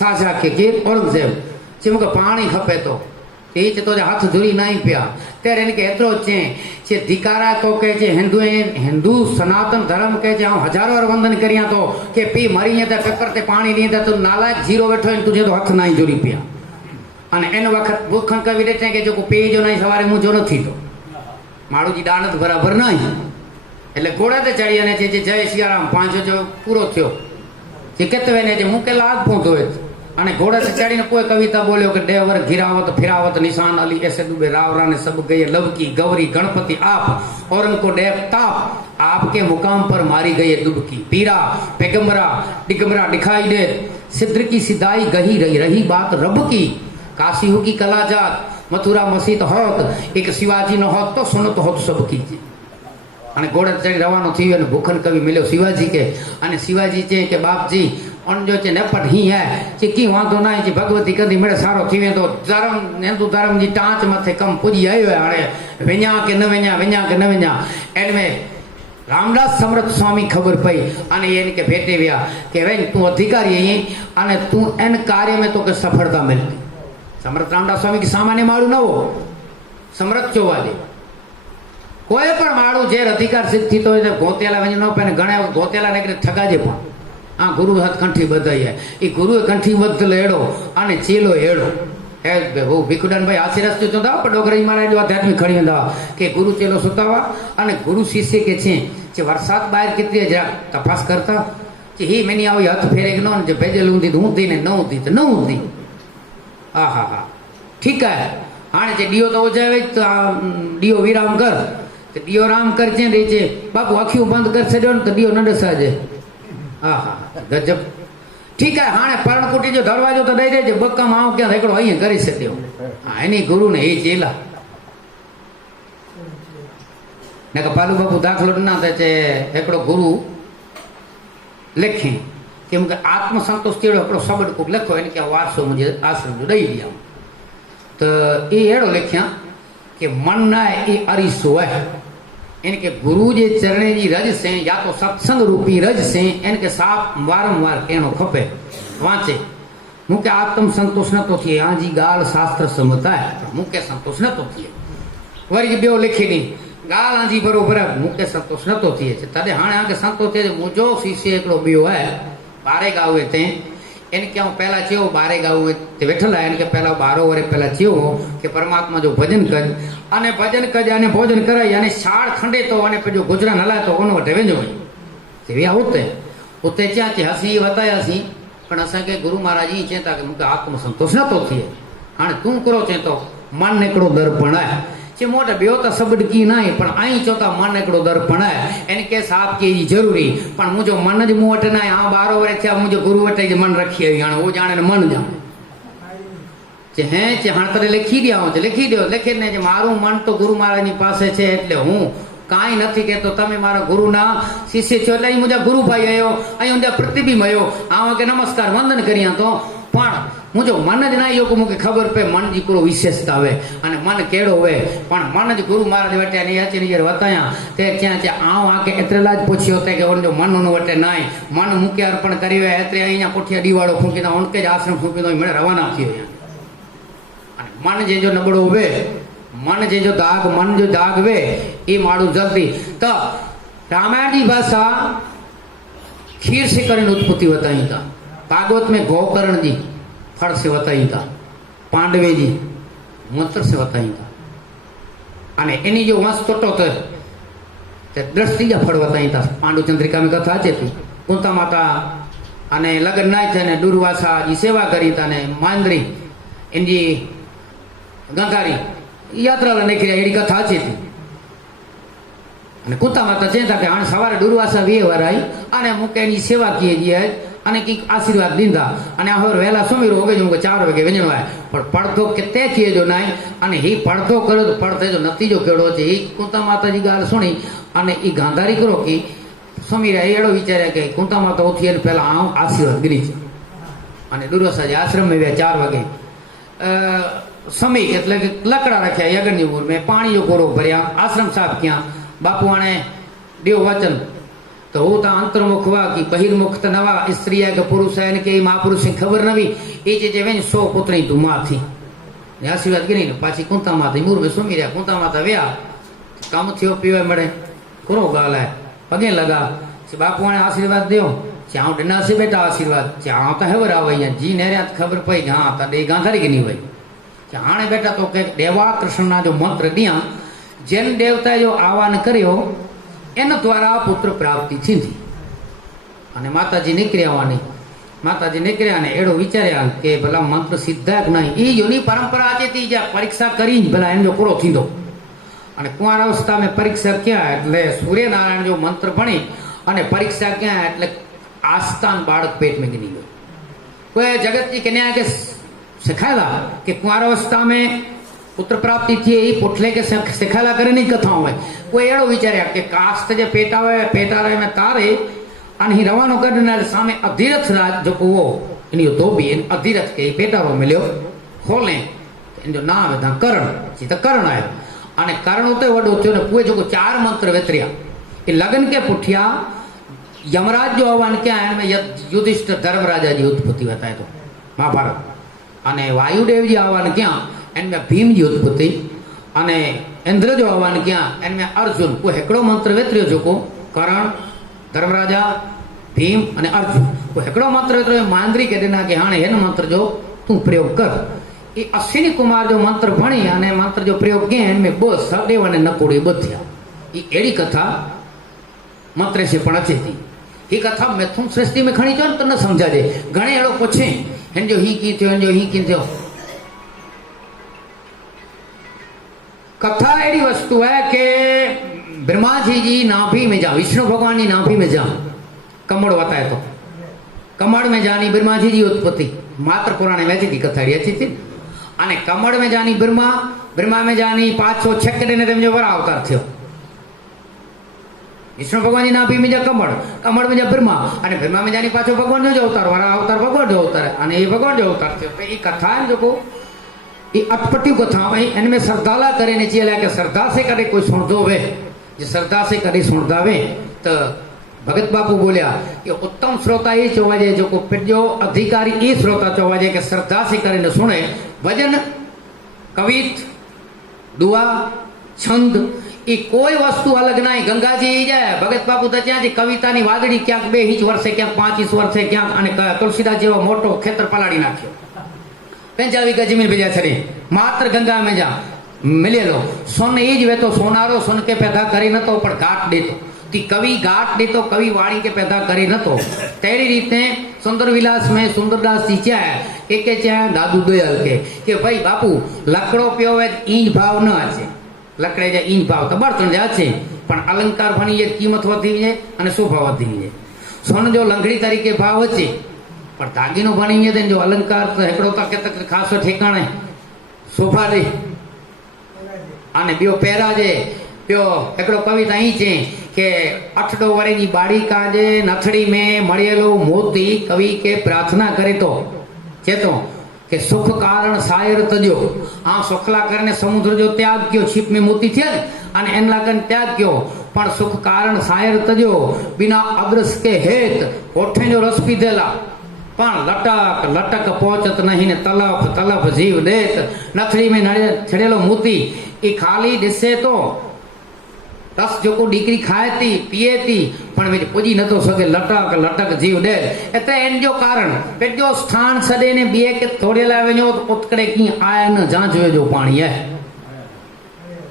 સાજા કે औरंगजेब જે મુકે પાણી ખપે તો એ તો હાથ ધૂરી નાઈ પ્યા ત્યારે એને કે એતરો છે ધિકારા को के हिंदू सनातन धर्म के हम हजारों बार वंदन करिया तो के पी मरी ते पेपर ते पानी नहीं तो नालायक जीरो बैठो तुझे तो हथ नहीं जोड़ी पिया अने एन वक्त भूखण कवि देते के जो पी जो नहीं सवारे मुझो नहीं तो माड़ू जी दानत बराबर नहीं એટલે ઘોડા તે ચડી અને જે જય સિયારામ પાંચો જો પૂરો થયો જે કેતવે ને જે મુકે લાગ પહોંચો અને ઘોડા से चढ़ी कोई कविता बोलियो कि देवर गिरावत फिरावत निशान अली ऐसे डूबे रावरा ने सब गए लवकी गौरी गणपति आप और उनको डेव ताप आपके मुकाम पर मारी गई डुबकी पीरा पैगंबरा दिगंबरा दिखाई दे सिद्ध की सिदाई गही रही बात रब की काशी हो की कला जात मथुरा मसीत होत एक शिवाजी न होत तो सुनत होत सब की અને ઘોડે ચડી રવાનો થયો અને ભૂખન કવિ મળ્યો શિવાજી કે અને શિવાજી છે કે બાપજી અણજો છે નેપટ હી હે કે કી વાંધો ના છે ભગવતી કદી મળે સારો થીવે તો ધરમ નેંદુ ધરમજી ટાંચ માથે કમ પૂજી આવ્યો હાણે વેણ્યા કે ન વેણ્યા વેણ્યા કે ન વેણ્યા એનમે રામદાસ સમરથ સ્વામી ખબર પડી અને એને કે ભેટે વ્યા કે વેન તું અધિકારી અહીં અને તું એન કાર્ય में तो के सफलता मिलती समर्थ रामदास स्वामी की सामान्य माड़ू न हो समर्थ જોવા દે કોઈ પણ માળું જે અધિકાર સિદ્ધ થતો હોય ગોતેલા વંજ ન પહેને ઘણા ગોતેલા નીકળે ઠગાજે પણ આ ગુરુ હાથ કંઠી બધાઈ એ ગુરુએ કંઠી બધ લેડો અને ચેલો હેડો હે હું ભીખુદાનભાઈ આશીર્વાદ તો દા પણ ડોગરી મારા એટલું આધ્યાત્મિક ખડી દા કે ગુરુ ચેલો સુતાવા અને ગુરુ શિષ્ય કે છે જે વરસાદ બહાર કેટલી જરા તપાસ કરતા કે હી મેની આવી હાથ ફેરે કે ન જે ભેજેલું ઊંધી હું દઈને ન ઊંધી તો ન ઊંધી હા હા હા ઠીક હે હાણે જે ડીઓ તો ઓજાવે તો ડીઓ વિરામ કર તો ડીઓ રામ કર છે રે છે બાપુ આખી બંધ કર છડ્યો ને તો ડીઓ ન ડસાજે હા હા ગજબ ઠીક હે હાણે પરણકુટી જો દરવાજો તો દઈ દેજે બક્કા માં આવ ક્યાં રેકડો અહીંયા કરી શક્યો હા એની ગુરુ ને એ ચેલા ને કે પાલુ બાપુ દાખલો ના થાય છે એકડો ગુરુ લેખી કેમ કે આત્મસંતોષ તેડો એકડો શબ્દ કોક લખો એને કે વારસો મુજે આશ્રમ જો દઈ દિયા તો એ એડો લખ્યા કે મન ના એ અરીસો હે એને કે गुरु जे चरणे जी रज से या तो सत्संग रूपी रज से એને કે સાપ વારંવાર કેણો ખપે વાંચે મુકે આત્મ સંતોષ ન તો થઈએ આજી ગાલ શાસ્ત્ર સમતા મુકે સંતોષ ન તો થઈએ વરી બેઓ લખી દી ગાલ આજી બરોબર મુકે સંતોષ ન તો થઈએ છે તદે હાણે આકે સંતોષ થઈએ મુજો શિષ્ય એકડો બેઓ હે બારે ગાવે તે એને કે હું પહેલા ચેવો બારે ગાવું તે વેઠલા એને કે પહેલા 12 વર્ષ પહેલા ચેવો કે પરમાત્મા જો ભજન કર અને ભજન કર અને ભોજન કરાય અને શાળ ખંડે તો અને જો ગુજરાન હલાય તો ઓનો વટે વેંજો તે હોતે ઉતે ત્યાં કે હસી વતાયા સી પણ અસા કે ગુરુ મહારાજ ઈ ચેતા કે મુકે આત્મ સંતોષ ન તો થઈએ હાણે તું કરો છે તો મન એકડો દર્પણ હે જે મોટા બેઓ તો શબ્દ કી નહીં પણ અહીં ચોતા મન એકડો દર્પણ હે એને કે સાપ કે જરૂરી પણ મુજો મન જ મું વટે ના આ 12 વર્ષ થયા મુજો ગુરુ વટે જ મન રખી જાણે ઓ જાણે ને મન જાણે જે હે જે હાણતરે લખી દ્યા છે લખી દો લખીને જે મારું મન તો ગુરુ મહારાજની પાસે છે એટલે હું કાંઈ નથી કહેતો તમે મારા ગુરુના શિષ્ય છો એટલે અહીં મુજા ગુરુભાઈ આવ્યો અહીં મુજા પ્રતિબિંબ આવ્યો આવા કે નમસ્કાર વંદન કર્યા તો પણ મુજો મન જ ના યો મુકે ખબર પે મન જી પૂરો વિશેષતા આવે અને મન કેડો હોય પણ મન જ ગુરુ મહારાજ વટે ની આચરી જે વતાયા તે ત્યાં ત્યાં આવ આકે એટલા જ પૂછ્યો તે કે ઓનો મનનો વટે નાય મન મુકે અર્પણ કર્યો એટલે અહીંયા કોઠિયા દીવાળો ફૂંકીને ઓનકે જ આશ્રમ ફૂંકીને મળે રવાના થયો અને મન જે જો નબળો વે મન જે જો દાગ વે એ માડું જલ્દી તો रामायण की भाषा खीर से કરીને उत्पत्ति बताई था भागवत में गोकर्ण जी फल से बताई था पांडवे जी मंत्र से बताई था અને એની જો વંશ તોટો તો તે દ્રષ્ટિજા ફળ बताई था पांडु चंद्रिका में कथा છે કુંતા માતા અને લગ્ન નાય છે ને દુર્વાસા ની સેવા કરી તા ને માંદરી એની ગંગારી યાત્રા નીકળ્યા એની કથા છે અને કુંતા માતા ચેતા કે હાણ સવારે દુર્વાસા વે વરાઈ અને મુકેની સેવા કીએ જે અને કંઈક આશીર્વાદ દીધા અને હવે વહેલા સુમીરો હોગે જો 4 વાગે વેજણવાય પણ પડતો કેતે કીએ જો નાય અને હી પડતો કરે તો પડતે જો નતીજો કેડો છે એ કુંતા માતાજી ગાલ સુણી અને એ ગાંધારી કરો કે સુમીરા એડો વિચારે કે કુંતા માતા ઉઠી અને પહેલા આ આશીર્વાદ કરી છે અને દુર્વાસાજી આશ્રમ में 4 વાગે સમય એટલે કે લકડા રાખ્યા યજ્ઞની ઉર મેં પાણી જો કોરો ભર્યા આશ્રમ સાફ ક્યાં बापू आने देव वचन तो होता अंतर्मुख हुआ कि बहिर्मुख तो नवा स्त्री है कि पुरुष है कि महापुरुष की खबर नवी ये जे 100 पुत्री तू मां थी आशीर्वाद गिरी ने पाછી कुंता माता मूर में सुमी रहा कुंता माता व्या काम थियो पीवे मळे करो गाल है पगे लगा से बापू ने आशीर्वाद दियो चाव डना से बेटा आशीर्वाद चाव तो हेवर आवई जी नेरे खबर पई हां त दे गांधारी की नहीं वई हाणे बेटा तो के देवा कृष्ण ना जो मंत्र दिया જેન દેવતા જો આવાન કર્યો એના દ્વારા પુત્ર પ્રાપ્તિ થીધી અને માતાજી નીકળ્યા ને એડો વિચાર્યા કે ભલા મંત્ર સિદ્ધા કે નહીં એ યોની પરંપરા હતી જે પરીક્ષા કરી ભલા એમ જો પૂરો થીધો અને કુંવાર અવસ્થા મેં પરીક્ષા ક્યાં એટલે સૂર્યનારાયણ જો મંત્ર ભણી અને પરીક્ષા ક્યાં એટલે આસ્થાન બાળક પેટ में गिनी गई कोई जगत की कन्या के सिखाया कि कुंवर अवस्था में पुत्र प्राप्ति थी ई पुठले के सिखाला करे नहीं कथा हुए कोई एड़ो विचार्या कि कास्त जे पेटावे में तारे अने ही रवानो कढने सामे अधीरथ राज जो वो इन धोबी इन अधीरथ के पेटारो मिलियो खोले इन जो नाम है करण जी तो करण आयो अने करण उते वडो थयो ने पुए जो 4 मंत्र वेतरिया ए लगन के पुठिया यमराज जो आह्वान क्या है में युधिष्ठिर धर्मराजा जी उत्पत्ति बताए तो महाभारत अने वायुदेव जी आह्वान क्या इनमें भीम जी उत्पत्ति अने इंद्र जो आह्वान क्या इनमें अर्जुन को हेकड़ो मंत्र वेतरियो जो को करण धर्मराजा भीम अने अर्जुन को हेकड़ो मंत्र वेतरियो मांद्री के देना के हाणे हेन मंत्र जो तू प्रयोग कर ये अश्विनी कुमार जो मंत्र भणी अने मंत्र जो प्रयोग किया इनमें बो सदेव अने नकुड़ी बथ्या ये एड़ी कथा मंत्र से पण अचे थी ये कथा मैथुन सृष्टि में खणी चो तो न समझा जे घणे एड़ो पूछे हिन जो ही की थियो हिन जो ही की थियो कथा एड़ी वस्तु है कि ब्रह्मा जी नाभि में जा विष्णु भगवान की नाभि में जा कमड़ बताए तो कमड़ में जानी ब्रह्मा जी उत्पत्ति मात्र पुराणे में थी कथा अच्छी थी अने कमड़ में जानी ब्रह्मा में जानी पाछो छकड़े ने तेमजो वरा अवतार थयो विष्णु भगवान जी नाभि में जा कमड़ में जा ब्रह्मा अने ब्रह्मा में जानी पाछो भगवान जो अवतार वरा अवतार भगवान जो अवतार अने ये भगवान जो अवतार थयो तो ये कथा है जो को ये अटपटी कथा है इनमें श्रद्धाला करे ने चाहिए कि श्रद्धा से कदे कोई सुनदो वे जे श्रद्धा से कदे सुनदा वे तो भगत बापू बोलिया कि उत्तम श्रोता ये चौवाजे जो को पिजो अधिकारी ये श्रोता चौवाजे के श्रद्धा से करे सुने भजन कवित दुआ छंद ये कोई वस्तु अलग ना गंगा जी जाए भगत बापू तो त्या कविता नी वादड़ी क्या 2 इंच वर्षे क्या 5 इंच वर्षे क्या तुलसीदास जेવો मोटो खेतर पलाड़ी नाख्यो 50 वीघा जमीन भेजा छे मात्र गंगा में जा मिले लो सोन ये वे तो सोनारो सुन के पैदा करी न तो पर घाट देतो ती कवि घाट देतो कवि वाणी के पैदा करी न तो तेरी रीते सुंदर विलास में सुंदरदास जी क्या है एक क्या दादू दयाल के भाई बापू लकड़ो पियो है इंच भाव न आचे लकड़े जा इंच भाव तो बर्तन जा छे पण अलंकार भणी ये कीमत वधी जे अने शोभा वधी जे सोन जो लंगड़ी तरीके भाव अचे पर दागीनो भणी जे जो अलंकार तो हेकड़ो तक खासो ठेकाणे शोभा दे अने बियो पेरा जे पियो हेकड़ो कविता ई छे के 8 वरे की बाड़ी काजे नथड़ी में मळेलो मोती कवि के प्रार्थना करे तो चेतो के सुख कारण सायर तजो आ सुखला करने समुद्र जो त्याग क्यों छिप में मोती थे अने एनला कन त्याग क्यों पण सुख कारण सायर तजो बिना अग्रस के हेत ओठे जो रस पीधेला पण लटक लटक पहुंचत नहीं ने तलफ तलफ जीव देत नथड़ी में छड़ेलो मोती ई खाली दिसे तो रस जो को डीकरी खाए थी पिए थी पण में पुजी न तो सके लटक लटक जीव दे एते एन जो कारण पेजो स्थान सदे ने बिए के थोड़े ला वणो उतकड़े की आया न जांचवे जो पानी है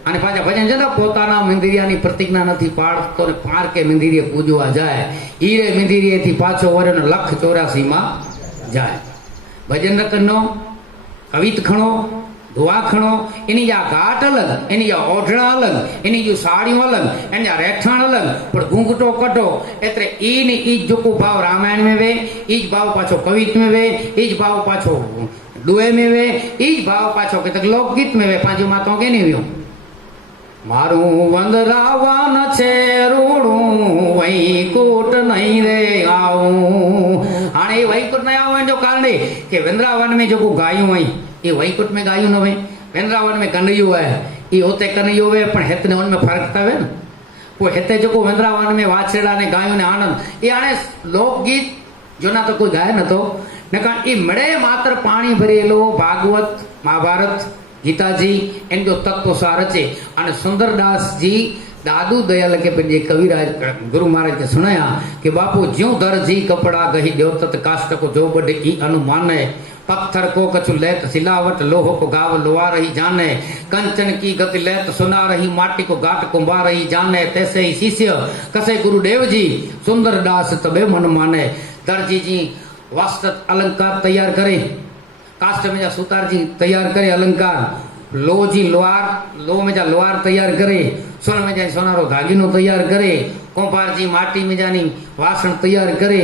अने पाछा भजन जदा पोताना मिंदिरियानी प्रतिज्ञा नथी पाड़तो ने पार के मिंदिरिये पूजवा जाए हीरे मिंदिरिये थी पाछो वरे 184 માં जाए भजन न करनो कवित खणो दुआ खणो इनी जा घाट अलग इनी जा ओढ़ना अलग इनी जो साड़ियों अलग इन जा रेठाण अलग पर घूंघटो कटो एतरे ई ने ई जो को भाव रामायण में वे ईज भाव पाछो कवित में वे ईज भाव पाछो दुए में वे ईज भाव पाछो के लोकगीत में वे पांचो मातो के नहीं वियो मारू वंदरावन छे रूड़ू वैकुट नहीं रे आऊं आने वैकुट नहीं आवे जो कारण के वृंदावन में जो को गायूं आई ये वैकुट में गायूं न वे वृंदावन में कन्हैयो है ये होते कन्हैयो वे पण हेत ने उनमें फर्क तवे न वो हेते जो को वृंदावन में वाछड़ा ने गायूं ने आनंद ये आने लोकगीत जो ना तो कोई गाय न तो नका ये मड़े मात्र पानी भरेलो भागवत महाभारत गीता जी इन जो तत्व सार अचे अने सुंदरदास जी दादू दयाल के पंजे कविराज गुरु महाराज के सुनाया कि बापू ज्यों दर्जी कपड़ा गही देवतत काष्ट को जो बड़े की अनुमान है पत्थर को कछु लेत सिलावट लोह को गाव लोआ रही जाने कंचन की गति लेत सुना रही माटी को गाट कुंभा रही जाने तैसे ही शिष्य कसे गुरुदेव जी सुंदरदास तबे मन माने दर्जी जी वस्त्र अलंकार तैयार करे काष्ट में जा सुतार जी तैयार करे अलंकार लो जी लोहार लो में जा लोहार तैयार करे सोन में जा सोनारो धागीनो तैयार करे कोंपार जी माटी में जानी वासण तैयार करे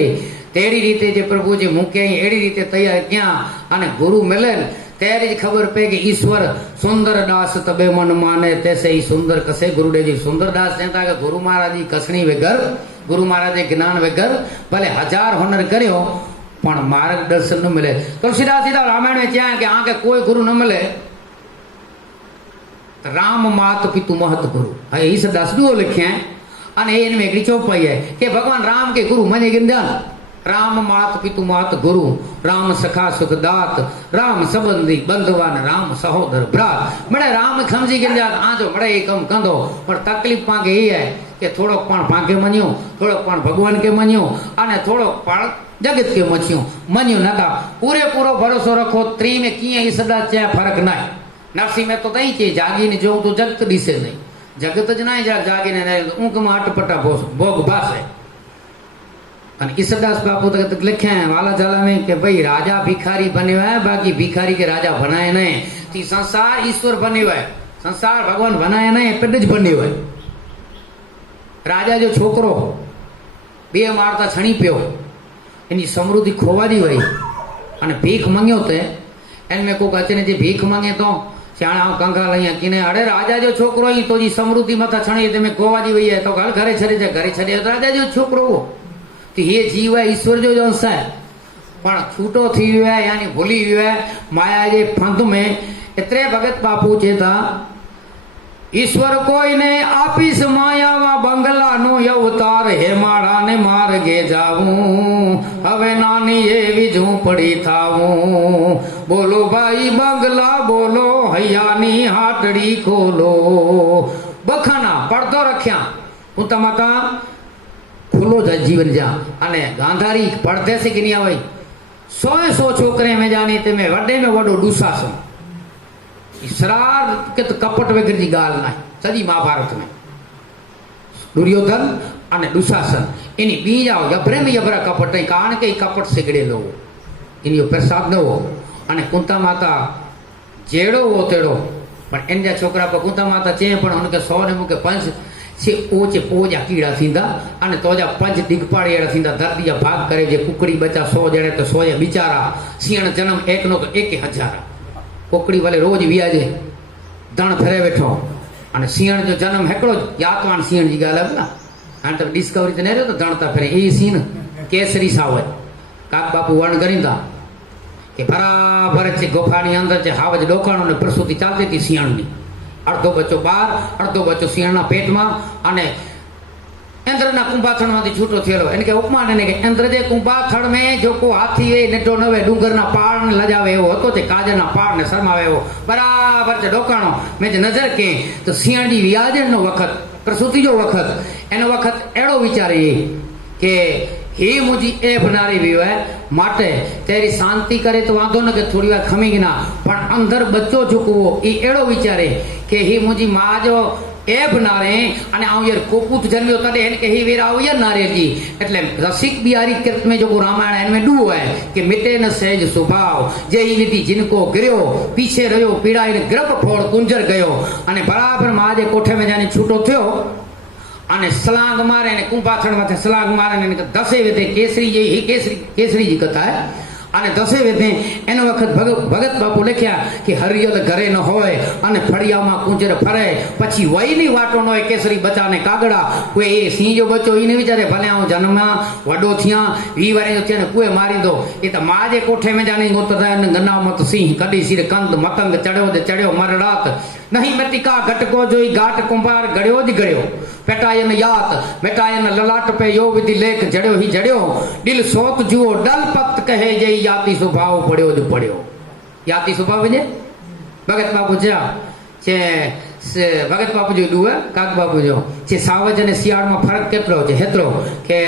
तेरी रीते जे प्रभु जे मूके एड़ी रीते तैयार क्या अने गुरु मिले ત્યારે જ ખબર પે કે ઈશ્વર સુંદર દાસ તબે મન માને તૈસે ही સુંદર કસે ગુરુદેવ जी સુંદર દાસ કહેતા કે ગુરુ મહારાજ जी કસણી વગર ગુરુ મહારાજે જ્ઞાન વગર ભલે 1000 હોનર કર્યો પણ માર્ગદર્શન ન મળે તો સીધા રામાયણ में ત્યાં કે આકે કોઈ ગુરુ ન મળે રામ માત પિતુ મહત ગુરુ હા ઈસદાસ દુઓ લખ્યા અને એની એકડી ચોપાઈ है કે ભગવાન રામ કે ગુરુ મને ગંદા राम मात पितु मात गुरु राम सखा सुख दात राम संबंधी बंधवान राम सहोदर भ्रात बड़े राम समझी गया आजो बड़े ही कम कंदो पर तकलीफ पाके ये है कि थोड़ोक पण पाके मन्यो थोड़ोक पण भगवान के मन्यो अने थोड़ोक पण जगत के मन्यो नता पूरे पूरो भरोसो रखो त्री में किए ही सदा चे फर्क नहीं नरसी में तो तई चे जागी ने जो तो जगत दिसे नहीं जगत ज नहीं जागी ने ऊंक में अटपटा भोग भास है ईश्वरदास बापू तक लिखे हैं वाला जाला में कि भाई राजा भिखारी बने हुए है बाकी भिखारी के राजा बनाए नहीं तो संसार ईश्वर बने हुए संसार भगवान बनाए नहीं पेट ज बने हुए राजा जो छोकरो बे मारता छणी पियो एनी समृद्धि खोवादी हुई अने भीख मंग्यो ते एन में कोई अचने जी भीख मंगे तो सियाणा कंगा लई किने अरे राजा जो छोकरो ही तो जी समृद्धि मथा छणी ते में खोवादी हुई है तो घरे छड़े तो राजा जो छोकरो ये जीव है ईश्वर जो अंश है पण छूटो थी वियो है यानी भूली वियो है माया जे फंद में एतरे भगत बापू चेता ईश्वर कोई ने आपीस माया वा बंगला नो अवतार हे माड़ा ने मार गे जाऊं हवे नानी ये विजू पड़ी थाऊं बोलो भाई बंगला बोलो हयानी हाटड़ी खोलो बखाना पड़तो रख्या हूँ तमाता खुलो जीवन जा अने गांधारी पढ़ते से कि नहीं आई 100 छोकरे में जानी ते में वडे में वडो दुशासन शरार के तो कपट वगैरह जी गाल ना सजी महाभारत में दुर्योधन अने दुशासन इनी बी जाओ यबरे में यबरा कपट नहीं कारण के कपट सिगड़े लो इनी प्रसाद न हो अने कुंता माता जेड़ो हो तेड़ो पर इन जा छोकरा पर कुंता माता चे पण उनके 100 ने मुके 5 से ओचे पोजा कीड़ा थींदा अने तोजा 5 दिगपाड़ी एड़ा थींदा धरती जा भाग करे जे कुकड़ी बच्चा 100 जणे तो 100 बिचारा सियण जन्म एक नो तो 1000 कुकड़ी वाले रोज वियाजे दण फेरे बैठो अने सियण जो जन्म हेकड़ो यातवान सियण जी गाल है ना हां तो डिस्कवरी ते ने रह्यो तो दणता फेरे ए सीन केसरी सावे काक बापू वर्ण करींदा के बराबर चे गुफानी अंदर चे हावज डोकाणो ने प्रसूति चालती थी सियण नी अर्धो बच्चो बार अर्धो बच्चो सिंहना पेट में अने इंद्रना कुंभाथड़ में छूटो थेलो इनके उपमान ने के इंद्र जे कुंभाथड़ में जो को हाथी वे नेटो नवे डूंगरना पाड़ ने लजावे एवो हतो ते काजरना पाड़ ने शरमावे एवो बराबर जे डोकाणो में जे नजर के तो सिंहण जी वियाजनो वखत प्रसूति जो वखत एनो वखत एड़ो विचारे के ही मुझी ए बनारी भी है माटे तेरी शांति करे तो वांधो न के थोड़ी बार खमीगी ना पण अंदर बच्चो झुकवो ई एड़ो विचारे के ही मुझी मां जो ए बनारे अने आउ यार कोपूत जन्मियो तदे एन के ही वीरा आउ यार नारे जी એટલે રસિક બિહારી कृत में जो रामायण है इनमें डू है कि मिटे न सहज स्वभाव जे ही विधि जिनको गिरयो पीछे रहो पीड़ाई ने ग्रभ फोड़ कुंजर गयो अने बराबर मां जे कोठे में जाने छूटो थयो अने सलांग मारे ने कुंभाथड़ माथे सलांग मारे ने दसे वेदे केसरी जी ही केसरी जी कथा है अने दसे वेदे एनो वखत भगत बापू लख्या कि हरियल घरे न होय अने फड़ियामा कुंजर फरे पछी वईनी वाटो न होय केसरी बचा ने कागड़ा कोई ए सिंह जो बच्चो ईने विचारे भले आ जन्मा वडो थिया 20 वारे जो थिया ने कोई मारी दो ए त मां जे कोठे में जाने गोतदा न गन्ना मत सिंह कडी सिर कंद मतंग चढ़ो दे चढ़ो मर रात नहीं मटिका घटको जोई घाट कुंभार गड़ियो ज गड़ियो पेटायन यात मेटायन ललाट पे यो विधि लेख जड़ियो ही जड़ियो दिल सोत जुओ डल पत कहे जई याति स्वभाव पड़ियो ज पड़ियो याति स्वभाव जे भगत बापू जा छे भगत बापू जो दुआ काक बापू जो छे सावज ने सियाड़ में फर्क केतरो छे हेतरो के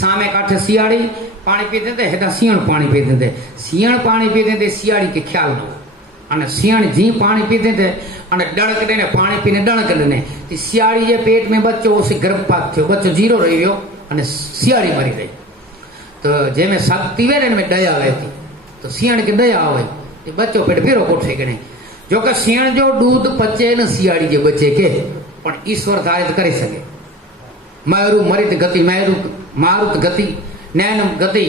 सामे काठे सियाड़ी पानी पीते थे हेठा सियण पानी पीते थे सियण पानी पीते थे सियाड़ी के ख्याल न अने सियण जी पानी पीते थे अने डणक देने पानी पीने डणक देने ती सियाड़ी जे पेट में बच्चो उसे गर्भपात थयो बच्चो जीरो रही गयो अने सियाड़ी मरी गई तो जे में शक्ति वे में दया लेती तो सियण के दया आवे ये बच्चो पेट फेरो कोठे गणे जो के सियण जो दूध पचे न सियाड़ी जे बचे के पण ईश्वर धारित करी सके मारू मरित गति मारुत गति नैन गति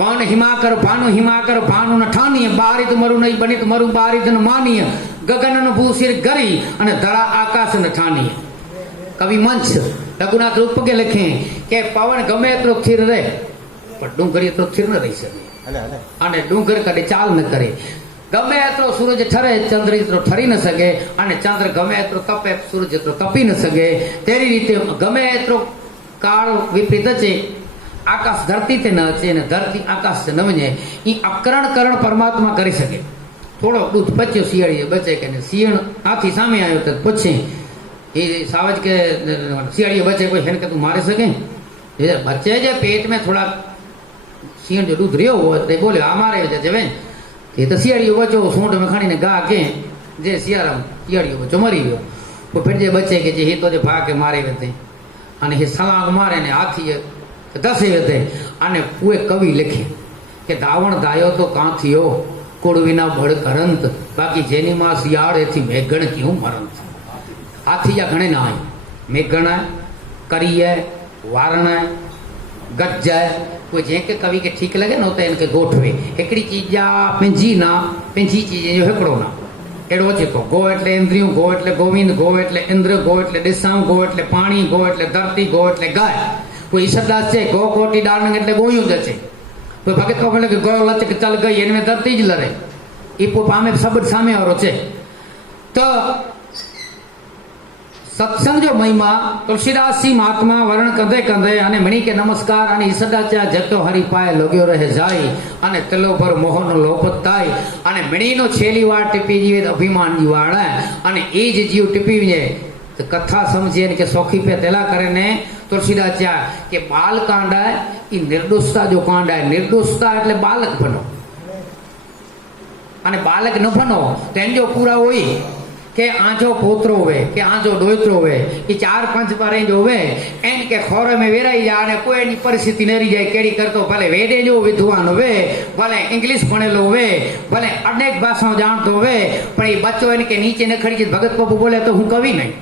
ભાન હિમાકર ભાનુ ન ઠાનીય બારિત મરુ નહીં બનિત મરુ બારિત ન માનીય ગગન ન ભૂસિર ગરી અને ધરા આકાશ ન ઠાનીય. કવિ મંચ રઘુનાથ રૂપકે લખે કે પવન ગમે એટલો સ્થિર રહે પણ ડુંગર એટલો સ્થિર ન રહી શકે અને ડુંગર કદી ચાલ ન કરે. ગમે એટલો સૂરજ ઠરે ચંદ્ર એટલો ઠરી ન શકે અને ચંદ્ર ગમે એટલો તપે સૂરજ એટલો તપી ન શકે. તેની રીતે ગમે એટલો કાળ વિપરીત છે આકાશ ધરતી તે ન છે અને ધરતી આકાશ ન વજે એ અકરણ કરણ પરમાત્મા કરી શકે. થોડો દૂધ પચ્યો શિયાળીએ બચે કે શિયાળ આથી સામે આવ્યો તો પૂછે એ સાવજ કે શિયાળીએ બચે કોઈ હેન કે તું મારી શકે बच्चे जे पेट में थोड़ा सीण जो दूध रियो हो ते बोले हमारे जवे ये तो सियाड़ियो बच्चो सूंड में खणी ने गा के जे सियाराम सियाड़ियो बच्चो मरी गयो तो फिर जे बच्चे के जे तो जे भा के मारे वेते अने हे सलांग मारे ने हाथी दसे वेते अने पूरे कवि लिखे के दावण दायो तो कां थियो कुड़ विना बड़ करंत बाकी जेनी मां सियाड़ एथी मेघण क्यों मरंत. हाथी या घणे ना आए मेघण है करी है वारण है गज है कोई जैके कवि के ठीक लगे न तो इनके गोठवे हिकड़ी चीज जा पंहिंजी ना पंहिंजी चीज जो हिकिड़ो ना अहिड़ो जेको गो एटले इंद्रियूं गो एटले गोविंद गो एटले इंद्र गो एटले ॾिसां गो एटले पाणी गो एटले धरती गो एटले गाय. कोई ईश्वरदास चए गो कोटी डालने एटले गोयूं ज अचे कोई भगत को बोले कि गो लचक चल गई इनमें धरती ज लड़े ई पोइ पामे सब सामे वारो चए. तो सत्संग जो महिमा तुलसीदास जी महात्मा वर्ण कंदे कंदे अने मणि के नमस्कार अने ईसदाचा जतो हरि पाए लग्यो रहे जाई अने तिलो पर मोहन लोपत थाय अने मणि नो छेली वार टिपी जीवे अभिमान जी वाड़ अने ए ज जीव टिपी वे तो कथा समझे के सौखी पे तेला करे ने तुलसीदास चा के बाल कांड है ई निर्दोषता जो कांड है. निर्दोषता एटले बालक बनो अने बालक न बनो तेन जो पूरा होई के आजो पोतरो वे के आजो डोतरो वे ई 4-5 बारे जो वे एन के खोरे में वेराई जा ने कोई नी परिस्थिति नेरी जाए केड़ी करतो भले वेडे जो विद्वान वे भले इंग्लिश भणेलो वे भले अनेक भाषाओं जानतो वे पण ई बच्चो एन के नीचे न खड़ी भगत बाबू बोले तो हूँ कवि नहीं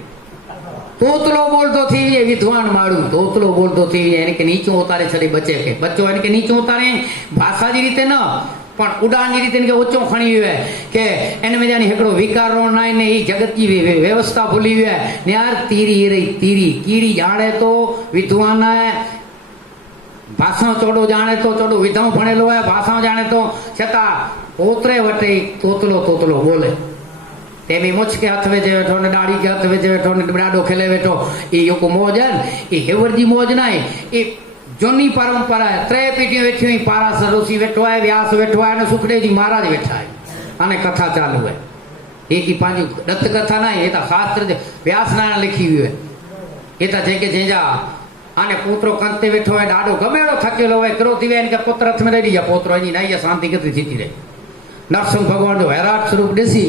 तोतलो बोलतो थी ये विद्वान माड़ू तोतलो बोलतो थी एन के नीचे उतारे छड़ी बच्चे के बच्चो एन के नीचे उतारे भाषा जी रीते न पण उड़ान रीते के ऊंचो खणी हुए के इन में जानी एकड़ो विकारो नाय ने ई जगत की व्यवस्था भूली हुए ने यार तीरी रही तीरी कीड़ी जाने तो विद्वान है भाषा चोड़ो जाने तो चोड़ो विधाओ भणेलो है भाषा जाने तो छता पोतरे वटे तोतलो तोतलो बोले तेमी मुछ के हाथ में जे वेठो ने दाढ़ी के हाथ में जे वेठो ने डाडो खेले वेठो ई योको मौज है ई हेवर जी मौज ना ई जूनी परंपरा है. 3 पीढ़ियों वेठी हुई पारासर ऋषि वेठो है व्यास वेठो है सुखदेव जी महाराज वेठा है अने कथा चालू है एक ही पांच दत्त कथा ना ये तो शास्त्र व्यास नारायण लिखी हुई है ये तो जेके जेजा आने पुत्रो कंते वेठो है डाडो गमेड़ो थकेलो है क्रोधी वे इनके पुत्र हाथ में दे दिया पुत्रो जी नहीं शांति कितनी थी रहे. नरसिंह भगवान जो हैराट स्वरूप ॾिसी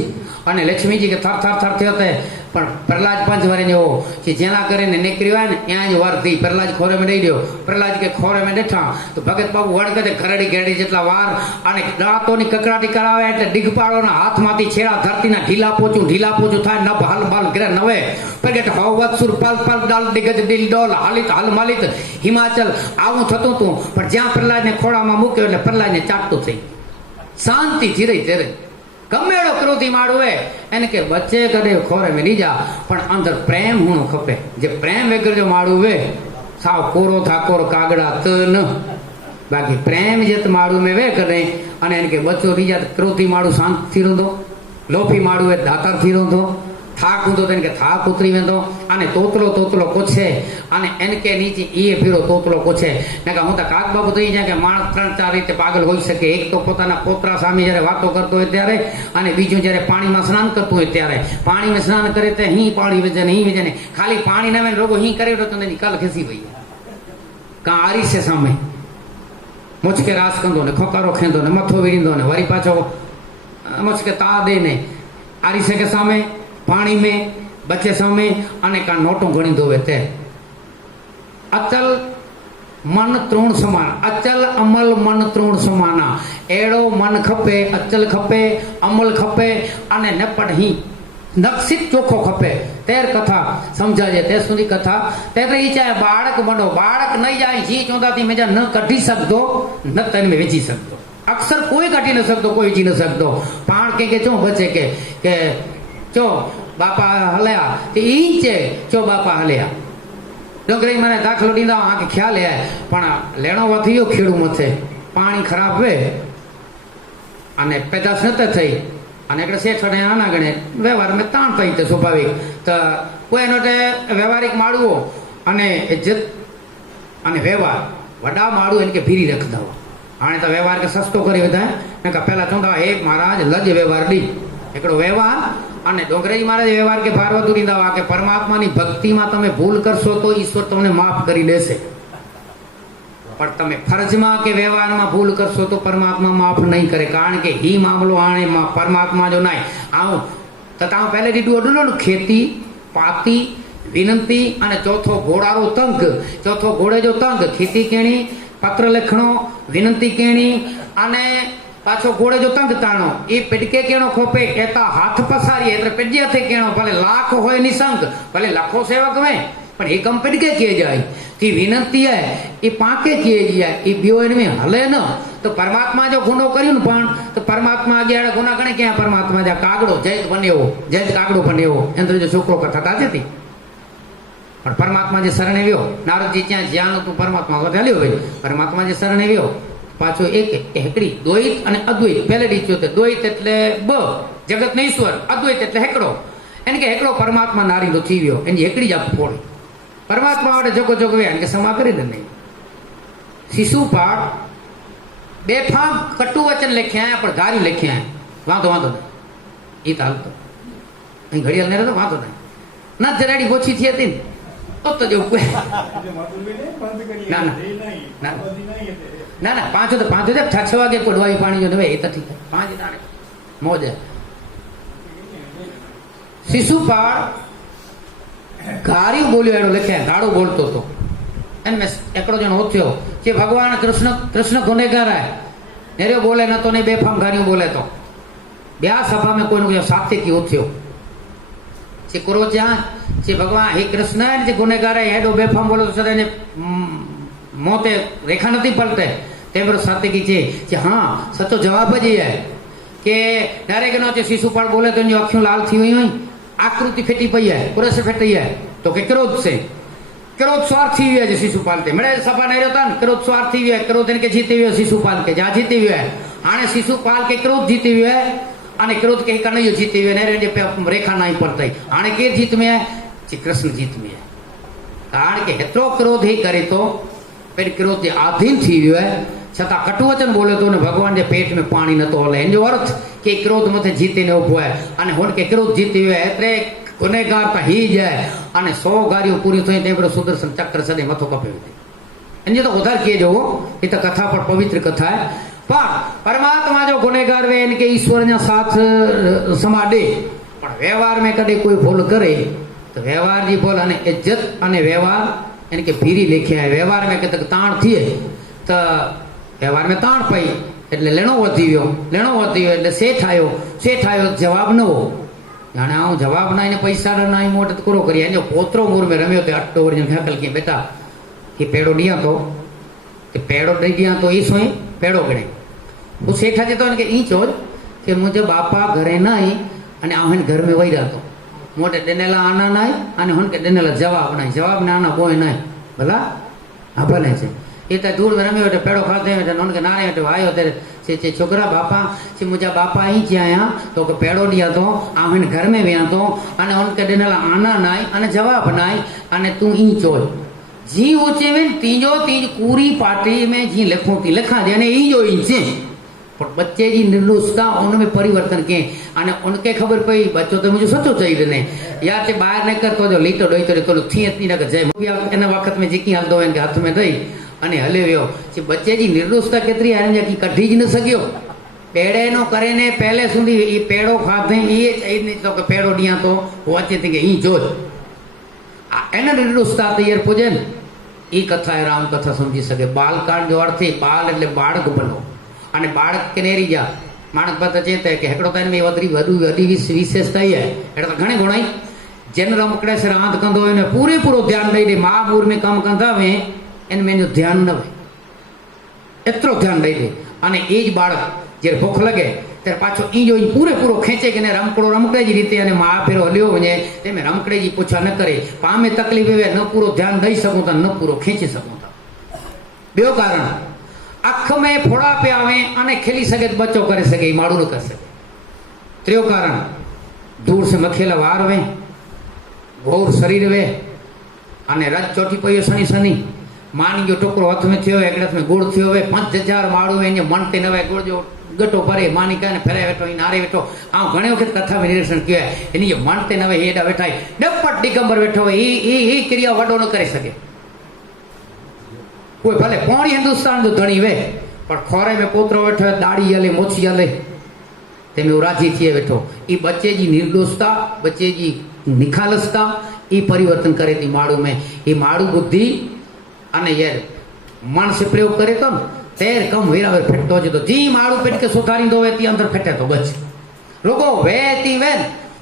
अने लक्ष्मी जी के थर थर थर थियो ते पण प्रहलाद 5 वर जो कि जेना करे ने निकरियो है ने या जो वर थी प्रहलाद खोरे में दई दियो प्रहलाद के खोरे में ॾिठा तो भगत बाबू वण के घरड़ी घेड़ी जेटला वार अने दांतो ની કકડાટી કરાવે એટલે ડિગપાળો ના હાથમાંથી છેડા ધરતીના ઢીલા પોચું થાય ન હાલ બાલ ગ્રહ નવે પ્રગટ હવ વત્સુર પલ પલ ડાલ દિગજ દિલ ડોલ હાલિત હાલ માલિત હિમાચલ આવું થતું હતું પણ જ્યાં પ્રહલાદ ને ખોળામાં મૂક્યો એટલે પ્રહલાદ ને ચાટતો થઈ शांति थी रही तेरे गमेड़ो क्रोधी माड़ू है एन के बच्चे कदे खोरे में नहीं जा पण अंदर प्रेम होनो खपे जे प्रेम वगैरह जो माड़ू वे साव कोरो था कोरो कागड़ा तन बाकी प्रेम जेत माड़ू में वे करे अने एन के बच्चो नहीं जा क्रोधी माड़ू शांत थी रंदो लोभी माड़ू है दातर थी रंदो थाक हूंदो तो इनके थाक उतरी वेंदो अने तोतलो तोतलो कोछे अने इनके नीचे ये फिरो तोतलो कोछे ने का हूं तो काक बाबू तो जाके माणस 3-4 रीते पागल होई सके. एक तो पोताना पोतरा सामे जरे वातो करतो होय त्यारे अने बीजो जरे पाणी में स्नान करतो होय त्यारे पाणी में स्नान करे ते ही पाणी विजन ही विजन खाली पाणी न में रोगो ही करे तो ने कल खसी पई का आरी से सामे मुझके रास कंदो ने खोकारो खेंदो ने मथो विरिंदो ने वरी पाछो मुझके ता दे ने आरी से के सामे पानी में बच्चे सामे अने का नोटों घणी धोवे ते अचल मन त्रोण समान अचल अमल मन त्रोण समाना एड़ो मन खपे अचल खपे अमल खपे अने नपट ही નક્ષિત ચોખ્ખો ખપે તેર કથા સમજાજે તે સુધી કથા તે તો ઈ ચાહે બાળક બનો બાળક નહીં જાય જી ચોંદાથી મેજા ન કઢી શકતો ન તને મેં વેચી શકતો અક્ષર કોઈ કાઢી ન શકતો કોઈ વેચી ન શકતો પાણ કે ચો બચે કે ચો બાપા હલ્યા ઈ છે ચો બાપા હલ્યા ડોંગરી મને દાખલો દીધા આંખ ખ્યાલ હે પણ લેણો વધ્યો ખેડૂ મથે પાણી ખરાબ વે અને પેદાશ નત થઈ અને એટલે શેઠ અને આના ગણે વ્યવહાર મેં તાણ થઈ તે સ્વાભાવિક તો કોઈ એનો વ્યવહારિક માળવો અને ઇજ્જત અને વ્યવહાર વડા માળું એને કે ભીરી રખ દો આને તો વ્યવહાર કે સસ્તો કરી વધાય ને કે પહેલા ચોંદા હે મહારાજ લજ વ્યવહાર દી એકડો વ્યવહાર અને ડોંગરેજી મહારાજ વ્યવહાર કે ભાર વધુ દીધા કે પરમાત્માની ભક્તિમાં તમે ભૂલ કરશો તો ઈશ્વર તમને માફ કરી દેશે પણ તમે ફરજમાં કે વ્યવહારમાં ભૂલ કરશો તો પરમાત્મા માફ નહીં કરે કારણ કે ઈ મામલો આણે પરમાત્મા જો નાય આવું તથા પહેલે દીધું અડું ખેતી પાતી વિનંતી અને ચોથો ઘોડારો તંગ ચોથો ઘોડે જો તંગ ખેતી કેણી પત્ર લખણો વિનંતી કેણી અને પાછો ઘોડે જો તંગ તાણો એ પેડકે કેણો ખોપે એતા હાથ પસારીએ એટલે પેડ્યાથી કેણો ભલે લાખ હોય નિસંગ ભલે લાખો સેવક હોય પણ એ કમ પેડકે કે જાય તે વિનંતી હે એ પાંકે કે જાય એ બીઓ એને હલે ન તો પરમાત્મા જો ગુનો કર્યું ને પણ તો પરમાત્મા આગળ ગુના ગણે ક્યાં પરમાત્મા જા કાગડો જૈત બન્યો જૈત કાગડો બન્યો એમ જો છોકરો કથા થતી હતી પણ પરમાત્મા જે શરણે વ્યો નારદજી ત્યાં જ્યાં હતું પરમાત્મા વધાલ્યો હોય પરમાત્મા જે શરણે વ્યો પાછો એક હેકડી દ્વૈત અને અદ્વૈત પહેલે રીત્યો દ્વૈત એટલે બ જગત ને ઈશ્વર અદ્વૈત એટલે હેકડો એને કે હેકડો પરમાત્મા નારી નો થીવ્યો એની હેકડી જ આપ ફોડી પરમાત્મા વડે જગો જગવે એને કે સમા કરી દે નહીં શિશુપાળ બેફામ કટુ વચન લખ્યા પણ ગારી લખ્યા વાંધો વાંધો નહીં એ તો હાલતો અહીં ઘડિયાળ ને રહેતો વાંધો નહીં ના જરાડી ઓછી થઈ હતી ને તો જેવું કોઈ ના ના ના ના પાંચ તો 6 વાગે કોડવાઈ પાણી જો એ તો ઠીક 5 તાણે મોજ શિશુપાળ ગારી બોલ્યો એનો લખ્યા ગાળો બોલતો હતો એને મેં એકડો જણ ઓથ્યો કે ભગવાન કૃષ્ણ ગુનેગાર હે નેર્યો બોલે ન તો નહીં બેફામ ગારીઓ બોલે તો ब्याह सभा में कोई न साथे की उठ्यो जे करो जा जे भगवान हे कृष्ण जे गुनेगार है हेडो बेफाम बोलो तो सदा ने मोते रेखा नहीं पलटे ते पर साथे की जे हां सचो जवाब જ है કે डायरेक्ट नो जे शिशुपाल बोले तो जो अखियों लाल थी हुई आकृति फेटी पई है पूरे से फेटी है तो के क्रोध से क्रोध स्वार्थी हुआ है शिशुपाल ते मेरे सभा नहीं रहता क्रोध स्वार्थी हुआ है क्रोध इनके जीते हुए शिशुपाल के जा जीते हुए है आने शिशुपाल के क्रोध जीते हुए है आने क्रोध के कन्हैया जीते हुए ने रेखा नहीं पड़ता आने के जीत में है जी कृष्ण जीत में है कारण के हेतरो क्रोध ही करे तो फिर क्रोध आधीन थी हुआ है छता कटुवचन बोले तो भगवान के पेट में पानी न तो हले जो अर्थ के क्रोध मथे जीते ने उभो है अने हुन के क्रोध जीते हुए एटले गुनेगार तो ही जाए अने 100 गाड़ियों पूरी थई ते पर सुदर्शन चक्र सदे मथो कपे अन्य तो उधर के जो ये तो कथा पर पवित्र कथा है पर परमात्मा जो गुनेगार वे इनके ईश्वर ने साथ समाडे पर व्यवहार में कदे कोई भूल करे तो व्यवहार जी बोल अने इज्जत अने व्यवहार इनके भीरी लेखे है व्यवहार में कदे ताण थी तो व्यवहार में ताण पई એટલે લેણો વધી ગયો એટલે શેઠ આવ્યો જવાબ ન હો જાણે હું જવાબ ના એને પૈસા ના મોટે કરો કરી એનો પોત્રો મૂર में રમ્યો તે અટ્ટો વરજન ફેકલ કે બેટા કે પેડો દિયા તો તે પેડો દઈ દિયા તો ઈ સોય પેડો ગણે હું શેઠા જતો ને કે ઈ ચોજ કે મુજે બાપા ઘરે નહીં અને આહન घर में વઈ રહેતો મોટે દેનેલા આના નહીં અને હોન કે દેનેલા જવાબ નહીં જવાબ ને આના કોઈ નહીં ભલા હા ભલે છે ये तो दूर में रमे पेड़ो खाते हैं उनके नारे आयो ते छोकरा बापा से मुझा बापा ही आया तो पेड़ो दिया तो आवन घर में विया तो अने उनके दिनला आना नाई अने जवाब नाई अने तू ई चोल जी ऊंचे में तीजो तीज पूरी पार्टी में जी लिखूं थी लिखा दे ई जो इंचे पर बच्चे जी निर्दोषता उनमें परिवर्तन के अने उनके खबर पई बच्चो तो मुझे सचो चाहिए ने या ते बाहर निकल तो जो लीटो डोई तो थी इतनी ना जय एना वक्त में जीकी हल दो इनके हाथ में दई अने हले व्यो जे बच्चे जी निर्दोषता केतरी आने जाकी कढी ज न सक्यो पेड़े नो करे ने पहले सुधी ई पेड़ो खाधे ई तो के पेड़ो दिया तो वाचे थे के ई जो आ एना निर्दोषता तैयार पूजन ई कथा है राम कथा समझी सके बाल कांड जो अर्थ है बाल એટલે બાળક બનો અને બાળક કેનેરી જા माणस बात चेते कि हिकिड़ो त हिन में वॾी विशेषता ई आहे। अहिड़ा त घणे गुण आहिनि। जिन रमकड़े से रांदि कंदो हिन में पूरो ध्यानु ॾेई ॾे, मां मूर में कमु कंदा वे इन में ध्यानु न वे, एतिरो ध्यानु ॾेई ॾे। अने ए ज बाળક જ્યારે ભૂખ લગે ત્યારે પાછો ઈજો પૂરો ખેંચે કે ને રમકડો રમકડે જ રીતે અને મા ફેરો હલ્યો વञे તેમે રમકડે जी પૂછા ન करे। पामे तकलीफ़ वे न पूरो ध्यान ॾेई सघूं था, न पूरो खींचे सघूं था। ॿियो कारण अख में फोड़ा पे आवे अने खिली सके तो बच्चो करे सके, माड़ू न करे सके। त्रियो कारण दूर से मखेला वार वे, घोर शरीर वे अने रज चोटी पयो सनी सनी, मानी जो टुकड़ो हथ में थियो, एक हथ में गुड़ थियो वे, 5000 माड़ू वे मन ते न वे, गुड़ जो गटो भरे मानी कहने फेरे वेठो ई नारे वेठो। आ घणे वखत कथा में निरीक्षण किया है, इन जो मन ते न वे हेडा वेठा है, डपट दिगंबर वेठो वे, ई क्रिया वडो न करे सके। कोई भले पौणी हिंदुस्तान जो धणी वे पर खोरे में पोतरो वेठो है, दाढ़ी हले मोछी हले ते में राजी थिए वेठो। ई बच्चे जी निर्दोषता, बच्चे जी निखालसता ई परिवर्तन करे थी माड़ू में। ई माड़ू बुद्धि अने ये मन से प्रयोग करे तो तेर कम वेरावर फेटतो जो जी माड़ू पेट के सुधारींदो वे ती अंदर फेटे तो बच लोगो वे ती वे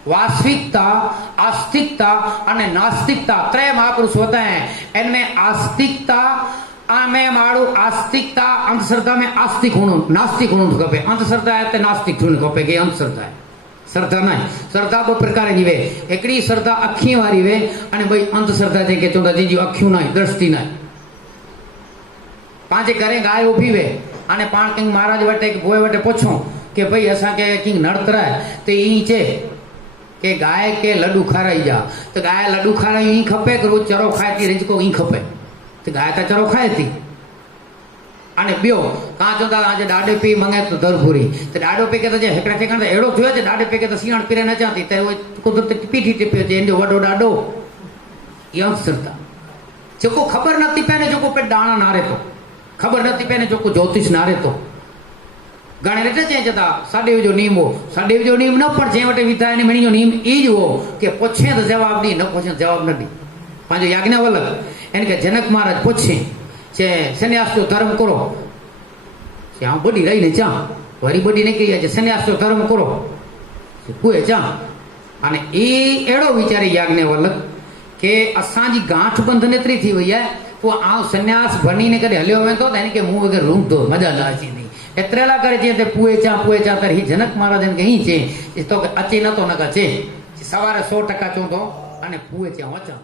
वास्तविकता, आस्तिकता अने नास्तिकता त्रय महापुरुष होते हैं। इनमें आस्तिकता में माड़ू आस्तिकता, अंधश्रद्धा में आस्तिक होनो नास्तिक होनो खपे। अंधश्रद्धा है तो नास्तिक होनो खपे के अंधश्रद्धा है। श्रद्धा ना श्रद्धा दो प्रकार जी वे, एकड़ी श्रद्धा अखी वाली वे अने भाई अंधश्रद्धा जे के चोंदा जी अखियों ना दृष्टि ना। पांचे घरे गाय उभी वे अने पाण किंग महाराज वटे के भोए वटे पूछो कि भाई असा के किंग नड़तरा है तो ई चे के गाय के लड्डू खाराई जा, तो गाय लड्डू खाराई ई खपे कि रोज चरो खाए थी रिजको ई खपे, तो गाय तो चरो खाए थी। अने बियो का चोंदा आज डाडे पी मंगे तो दरपुरी, तो डाडो पी के तो जे हेकड़ा ठेकाण एड़ो थियो जे डाडे पी के तो सीण पीरे न चाहती ते कुदरत पीठी टिप्यो जे इंदो वडो डाडो ई अंधश्रद्धा। जेको खबर नथी पए ने जेको पे दाणा नारे तो खबर नथी पए ने जेको ज्योतिष नारे तो घणे रेटे चई जता साडेव जो नियम हो, साडेव जो नियम न पर जे वटे विधा ने मणी जो नियम ई जो हो कि पूछे तो जवाब दी, न पूछे जवाब न दी। पांजो याज्ञवल्क इनके जनक महाराज पूछे जे सन्यास जो धर्म करो, जे आ बड़ी रही ने चा वरी बड़ी ने कही जे सन्यास जो धर्म करो कुए चा अने ई एड़ो विचारे याज्ञवल्क के असांजी गांठ बंधन एतरी थी वई है वो आ सन्यास बनी ने कदे हलियो वेंदो त इनके मुंह वगैरह रूंधो मजा न अचींदी एतरेला करे जे ते पुए चा तर ही जनक महाराज ने कही चे तो अचे न तो न चे सवारे 100% चोंदो अने पुए चा वचा